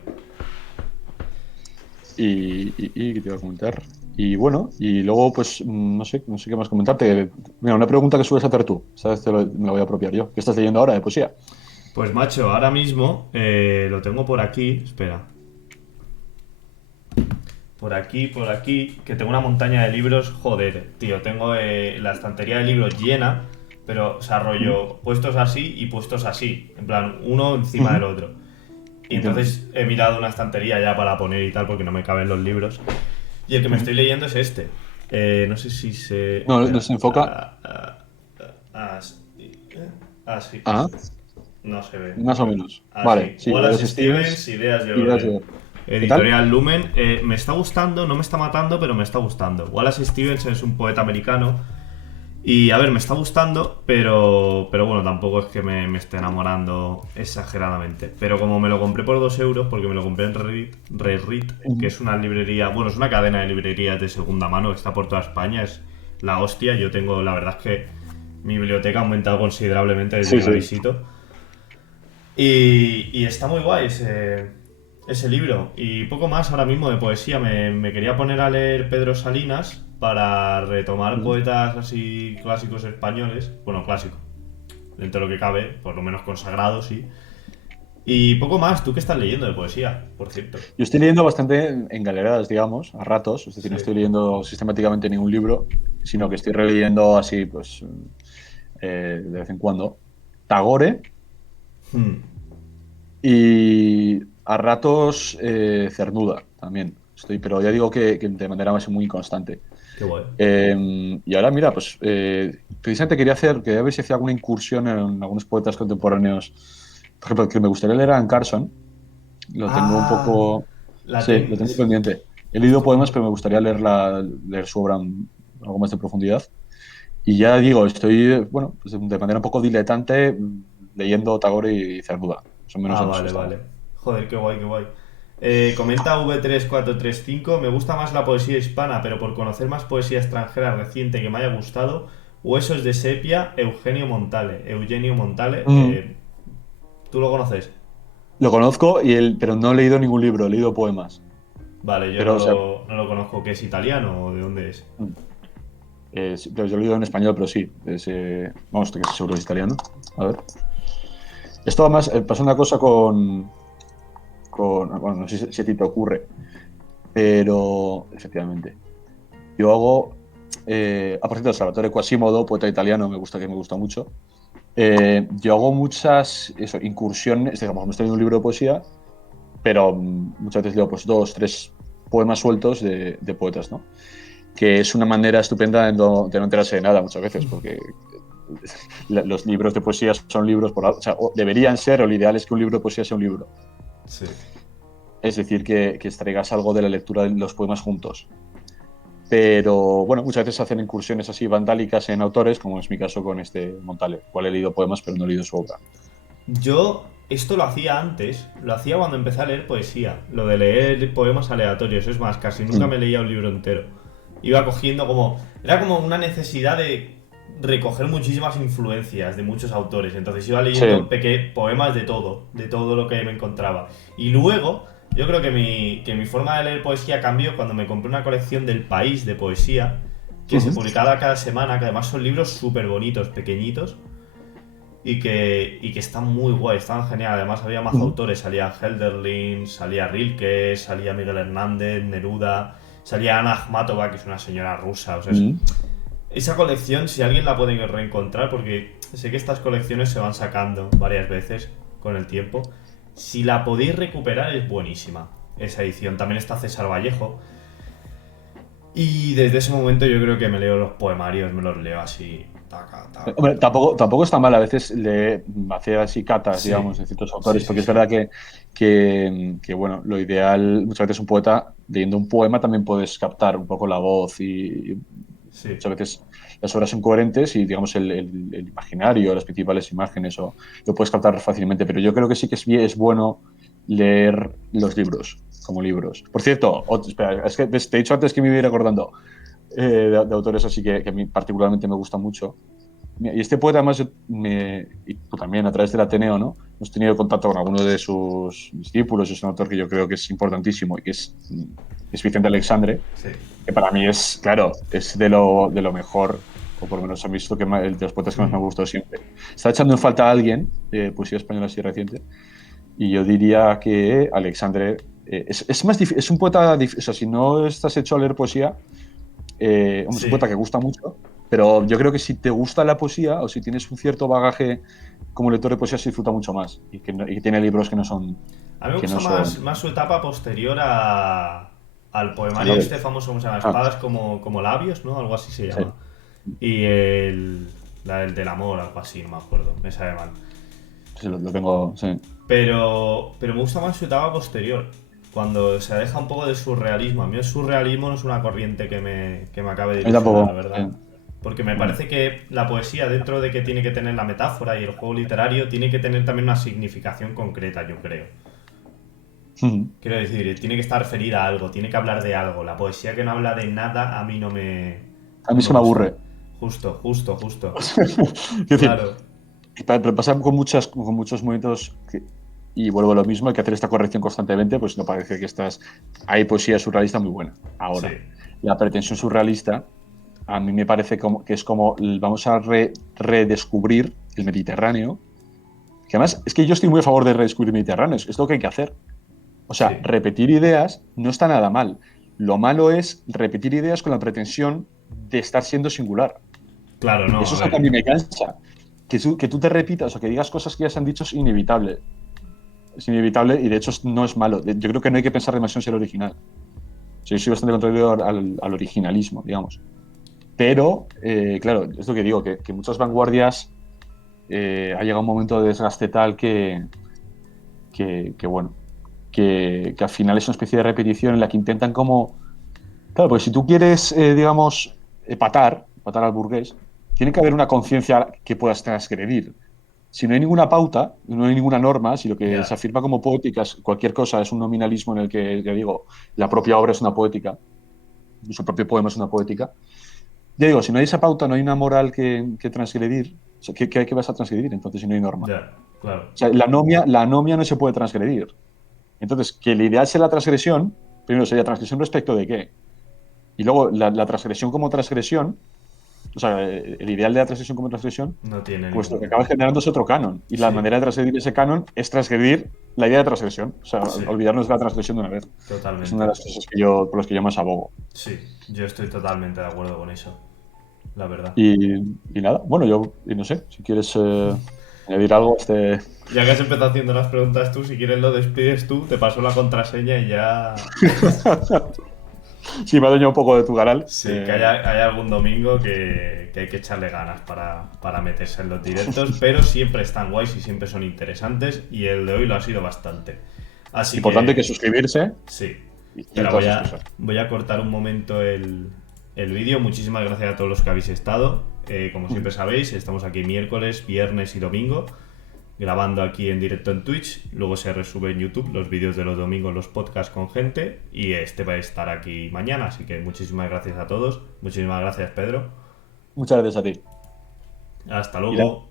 Y ¿qué te iba a comentar? Y bueno, y luego, pues, no sé qué más comentarte. Mira, una pregunta que sueles hacer tú, ¿sabes? Me la voy a apropiar yo. ¿Qué estás leyendo ahora de poesía? Pues macho, ahora mismo lo tengo por aquí. Espera. Por aquí, que tengo una montaña de libros. Joder, tío, tengo la estantería de libros llena, pero, o sea, Mm. rollo, puestos así y puestos así. En plan, uno encima del Ujú. otro. Y Entiendo. entonces he mirado una estantería ya para poner y tal, porque no me caben los libros. Y el que me Ujú. estoy leyendo es este. No sé si se. No Espera. se enfoca. Sí. Sí. Ah, No se ve. más o menos. Vale, Así. sí, Wallace Wallace Stevens, Stevens, Ideas de ideas Orden. de... ¿Qué tal? Editorial Lumen. Me está gustando, no me está matando, pero me está gustando. Wallace Stevens es un poeta americano. Y a ver, me está gustando, pero bueno, tampoco es que me esté enamorando exageradamente. Pero como me lo compré por 2 euros, porque me lo compré en Reread, que Ujú. es una librería, bueno, es una cadena de librerías de segunda mano que está por toda España, es la hostia. Yo tengo, la verdad es que mi biblioteca ha aumentado considerablemente desde Sí, que la sí. visito. Y está muy guay ese libro. Y poco más ahora mismo de poesía. Me quería poner a leer Pedro Salinas para retomar Ujú. poetas así clásicos españoles. Bueno, clásico, dentro de lo que cabe, por lo menos consagrados, sí. Y poco más, ¿tú qué estás leyendo de poesía, por cierto? Yo estoy leyendo bastante en galeradas, digamos, a ratos. Es decir, no Sí. estoy leyendo sistemáticamente ningún libro, sino que estoy releyendo así, pues, de vez en cuando. Tagore Hmm, y a ratos Cernuda también. Estoy, pero ya digo que de manera más muy constante. qué guay. Y ahora, mira, pues precisamente quería ver si hacía alguna incursión en algunos poetas contemporáneos. Por ejemplo, que me gustaría leer a Anne Carson. Lo tengo un Ah, poco. la Sí, lo tengo. tengo pendiente. He leído Estoy poemas, muy. pero me gustaría leer su obra algo más de profundidad. Y ya digo, estoy, bueno, pues de manera un poco diletante leyendo Tagore y Cernuda. Más o menos Ah, en eso vale, estaba. vale. Joder, qué guay, qué guay. Comenta V3435, me gusta más la poesía hispana, pero por conocer más poesía extranjera reciente que me haya gustado, Huesos de Sepia, Eugenio Montale, Mm. ¿tú lo conoces? Lo conozco, pero no he leído ningún libro, he leído poemas. Vale, yo Pero, o sea, no lo conozco, ¿qué es italiano o de dónde es? mm, sí, pero yo lo he leído en español, pero sí. Vamos, que seguro es italiano. A ver. Esto además pasa una cosa bueno, no sé si a ti te ocurre, pero efectivamente. Yo hago, por cierto, Salvatore Quasimodo, poeta italiano, me gusta mucho. Yo hago muchas incursiones, digamos, me estoy leyendo un libro de poesía, pero muchas veces leo pues 2, 3 poemas sueltos de poetas, ¿no? Que es una manera estupenda de no enterarse de nada muchas veces, porque los libros de poesía son libros, o sea, deberían ser, o lo ideal es que un libro de poesía sea un libro. Sí. Es decir, que extraigas algo de la lectura de los poemas juntos. Pero bueno, muchas veces hacen incursiones así vandálicas en autores, como es mi caso con este Montale, cual he leído poemas, pero no he leído su obra. Yo esto lo hacía antes, lo hacía cuando empecé a leer poesía, lo de leer poemas aleatorios, es más, casi nunca Mm. me leía un libro entero. Iba cogiendo como. Era como una necesidad de recoger muchísimas influencias de muchos autores, entonces iba Sí. leyendo poemas de todo lo que me encontraba. Y luego, yo creo que mi forma de leer poesía cambió cuando me compré una colección del País de poesía, que se Ujú. publicaba cada semana, que además son libros súper bonitos, pequeñitos y que están muy guay, estaban genial. Además había más Ujú. autores, salía Helderlin, salía Rilke, salía Miguel Hernández, Neruda, salía Ana Akhmatova, que es una señora rusa. O sea, Ujú. esa colección, si alguien la puede reencontrar, porque sé que estas colecciones se van sacando varias veces con el tiempo, si la podéis recuperar es buenísima esa edición. También está César Vallejo. Y desde ese momento yo creo que me leo los poemarios, me los leo así, taca, taca, Hombre, taca. tampoco está mal a veces hacer así catas, digamos, Sí, de ciertos sí, autores, sí, porque es sí. verdad bueno, lo ideal, muchas veces un poeta, leyendo un poema también puedes captar un poco la voz y Sí. Muchas veces las obras son coherentes y, digamos, el imaginario, las principales imágenes, lo puedes captar fácilmente, pero yo creo que sí que es bueno leer los libros, como libros. Por cierto, espera, es que te he dicho antes que me iba a ir acordando de autores así que a mí particularmente me gustan mucho. Y este poeta, además, y tú también, a través del Ateneo, ¿no? Hemos tenido contacto con alguno de sus discípulos. Es un autor que yo creo que es importantísimo y que es Vicente Alexandre, Sí. que para mí es, claro, es de lo mejor, o por lo menos he visto que de los poetas que más me ha gustado siempre. Está echando en falta a alguien, poesía española así reciente, y yo diría que Alexandre es más es un poeta, o sea, si no estás hecho a leer poesía, hombre, es un poeta Sí. que gusta mucho, pero yo creo que si te gusta la poesía o si tienes un cierto bagaje como lector de poesía, se disfruta mucho más y que tiene libros que no son. A mí me Que gusta no son más su etapa posterior al poemario Nobel. este famoso, ¿cómo se llama? Ah, Espadas como labios, ¿no? Algo así se sí, llama. Y el del amor, algo así, no me acuerdo, me sabe mal. sí, lo tengo. Sí. Pero me gusta más su etapa posterior, cuando se aleja un poco del surrealismo. A mí el surrealismo no es una corriente que me acabe de A mí ilusionar, la tampoco. verdad. Porque me Mm. parece que la poesía, dentro de que tiene que tener la metáfora y el juego literario, tiene que tener también una significación concreta, yo creo. Quiero decir, tiene que estar referida a algo, tiene que hablar de algo. La poesía que no habla de nada a mí A mí no es me que me gusta. aburre. Justo, justo, justo. Es decir, Claro. pero pasa con muchos momentos y vuelvo a lo mismo, hay que hacer esta corrección constantemente, pues no parece que hay poesía surrealista muy buena. Sí. Ahora, la pretensión surrealista a mí me parece que es como vamos a redescubrir el Mediterráneo, que además es que yo estoy muy a favor de redescubrir el Mediterráneo, es lo que hay que hacer. O sea, Sí. repetir ideas no está nada mal. Lo malo es repetir ideas con la pretensión de estar siendo singular. Claro, no, Eso a es lo que a ver. mí me cansa. Que tú te repitas o que digas cosas que ya se han dicho es inevitable. Es inevitable y de hecho no es malo. Yo creo que no hay que pensar demasiado en ser original. O sea, yo soy bastante contrario al originalismo, digamos. Pero, claro, es lo que digo, que muchas vanguardias ha llegado un momento de desgaste tal bueno, que al final es una especie de repetición en la que intentan como. Claro, pues si tú quieres, digamos, patar al burgués, tiene que haber una conciencia que puedas transgredir. Si no hay ninguna pauta, no hay ninguna norma, si lo que se Ya. afirma como poética es cualquier cosa, es un nominalismo en el que, ya digo, la propia obra es una poética, su propio poema es una poética. Ya digo, si no hay esa pauta, no hay una moral que transgredir. O sea, ¿qué vas a transgredir entonces si no hay norma? Ya. Claro. O sea, la anomia no se puede transgredir. Entonces, que el ideal sea la transgresión, primero sería transgresión respecto de qué. Y luego la transgresión como transgresión, o sea, el ideal de la transgresión como transgresión, No tiene pues lo que ningún. acaba generando es otro canon. Y la Sí. manera de transgredir ese canon es transgredir la idea de transgresión. O sea, Sí. olvidarnos de la transgresión de una vez. Es una de Totalmente. las cosas por las que yo más abogo. Sí. Yo estoy totalmente de acuerdo con eso. La verdad. Y nada, bueno, y no sé, si quieres añadir algo a este. Ya que has empezado haciendo las preguntas tú, si quieres lo despides tú, te paso la contraseña y ya. Sí, me ha dañado un poco de tu canal. Sí, que haya algún domingo que hay que echarle ganas para meterse en los directos, pero siempre están guays y siempre son interesantes y el de hoy lo ha sido bastante. Así Importante que que suscribirse sí. y Espera, todas voy esas a, cosas. voy a cortar un momento el vídeo. Muchísimas gracias a todos los que habéis estado. Como siempre sabéis, estamos aquí miércoles, viernes y domingo, grabando aquí en directo en Twitch. Luego se resube en YouTube los vídeos de los domingos, los podcasts con gente. Y este va a estar aquí mañana. Así que muchísimas gracias a todos. Muchísimas gracias, Pedro. Muchas gracias a ti. Hasta Y nada, luego.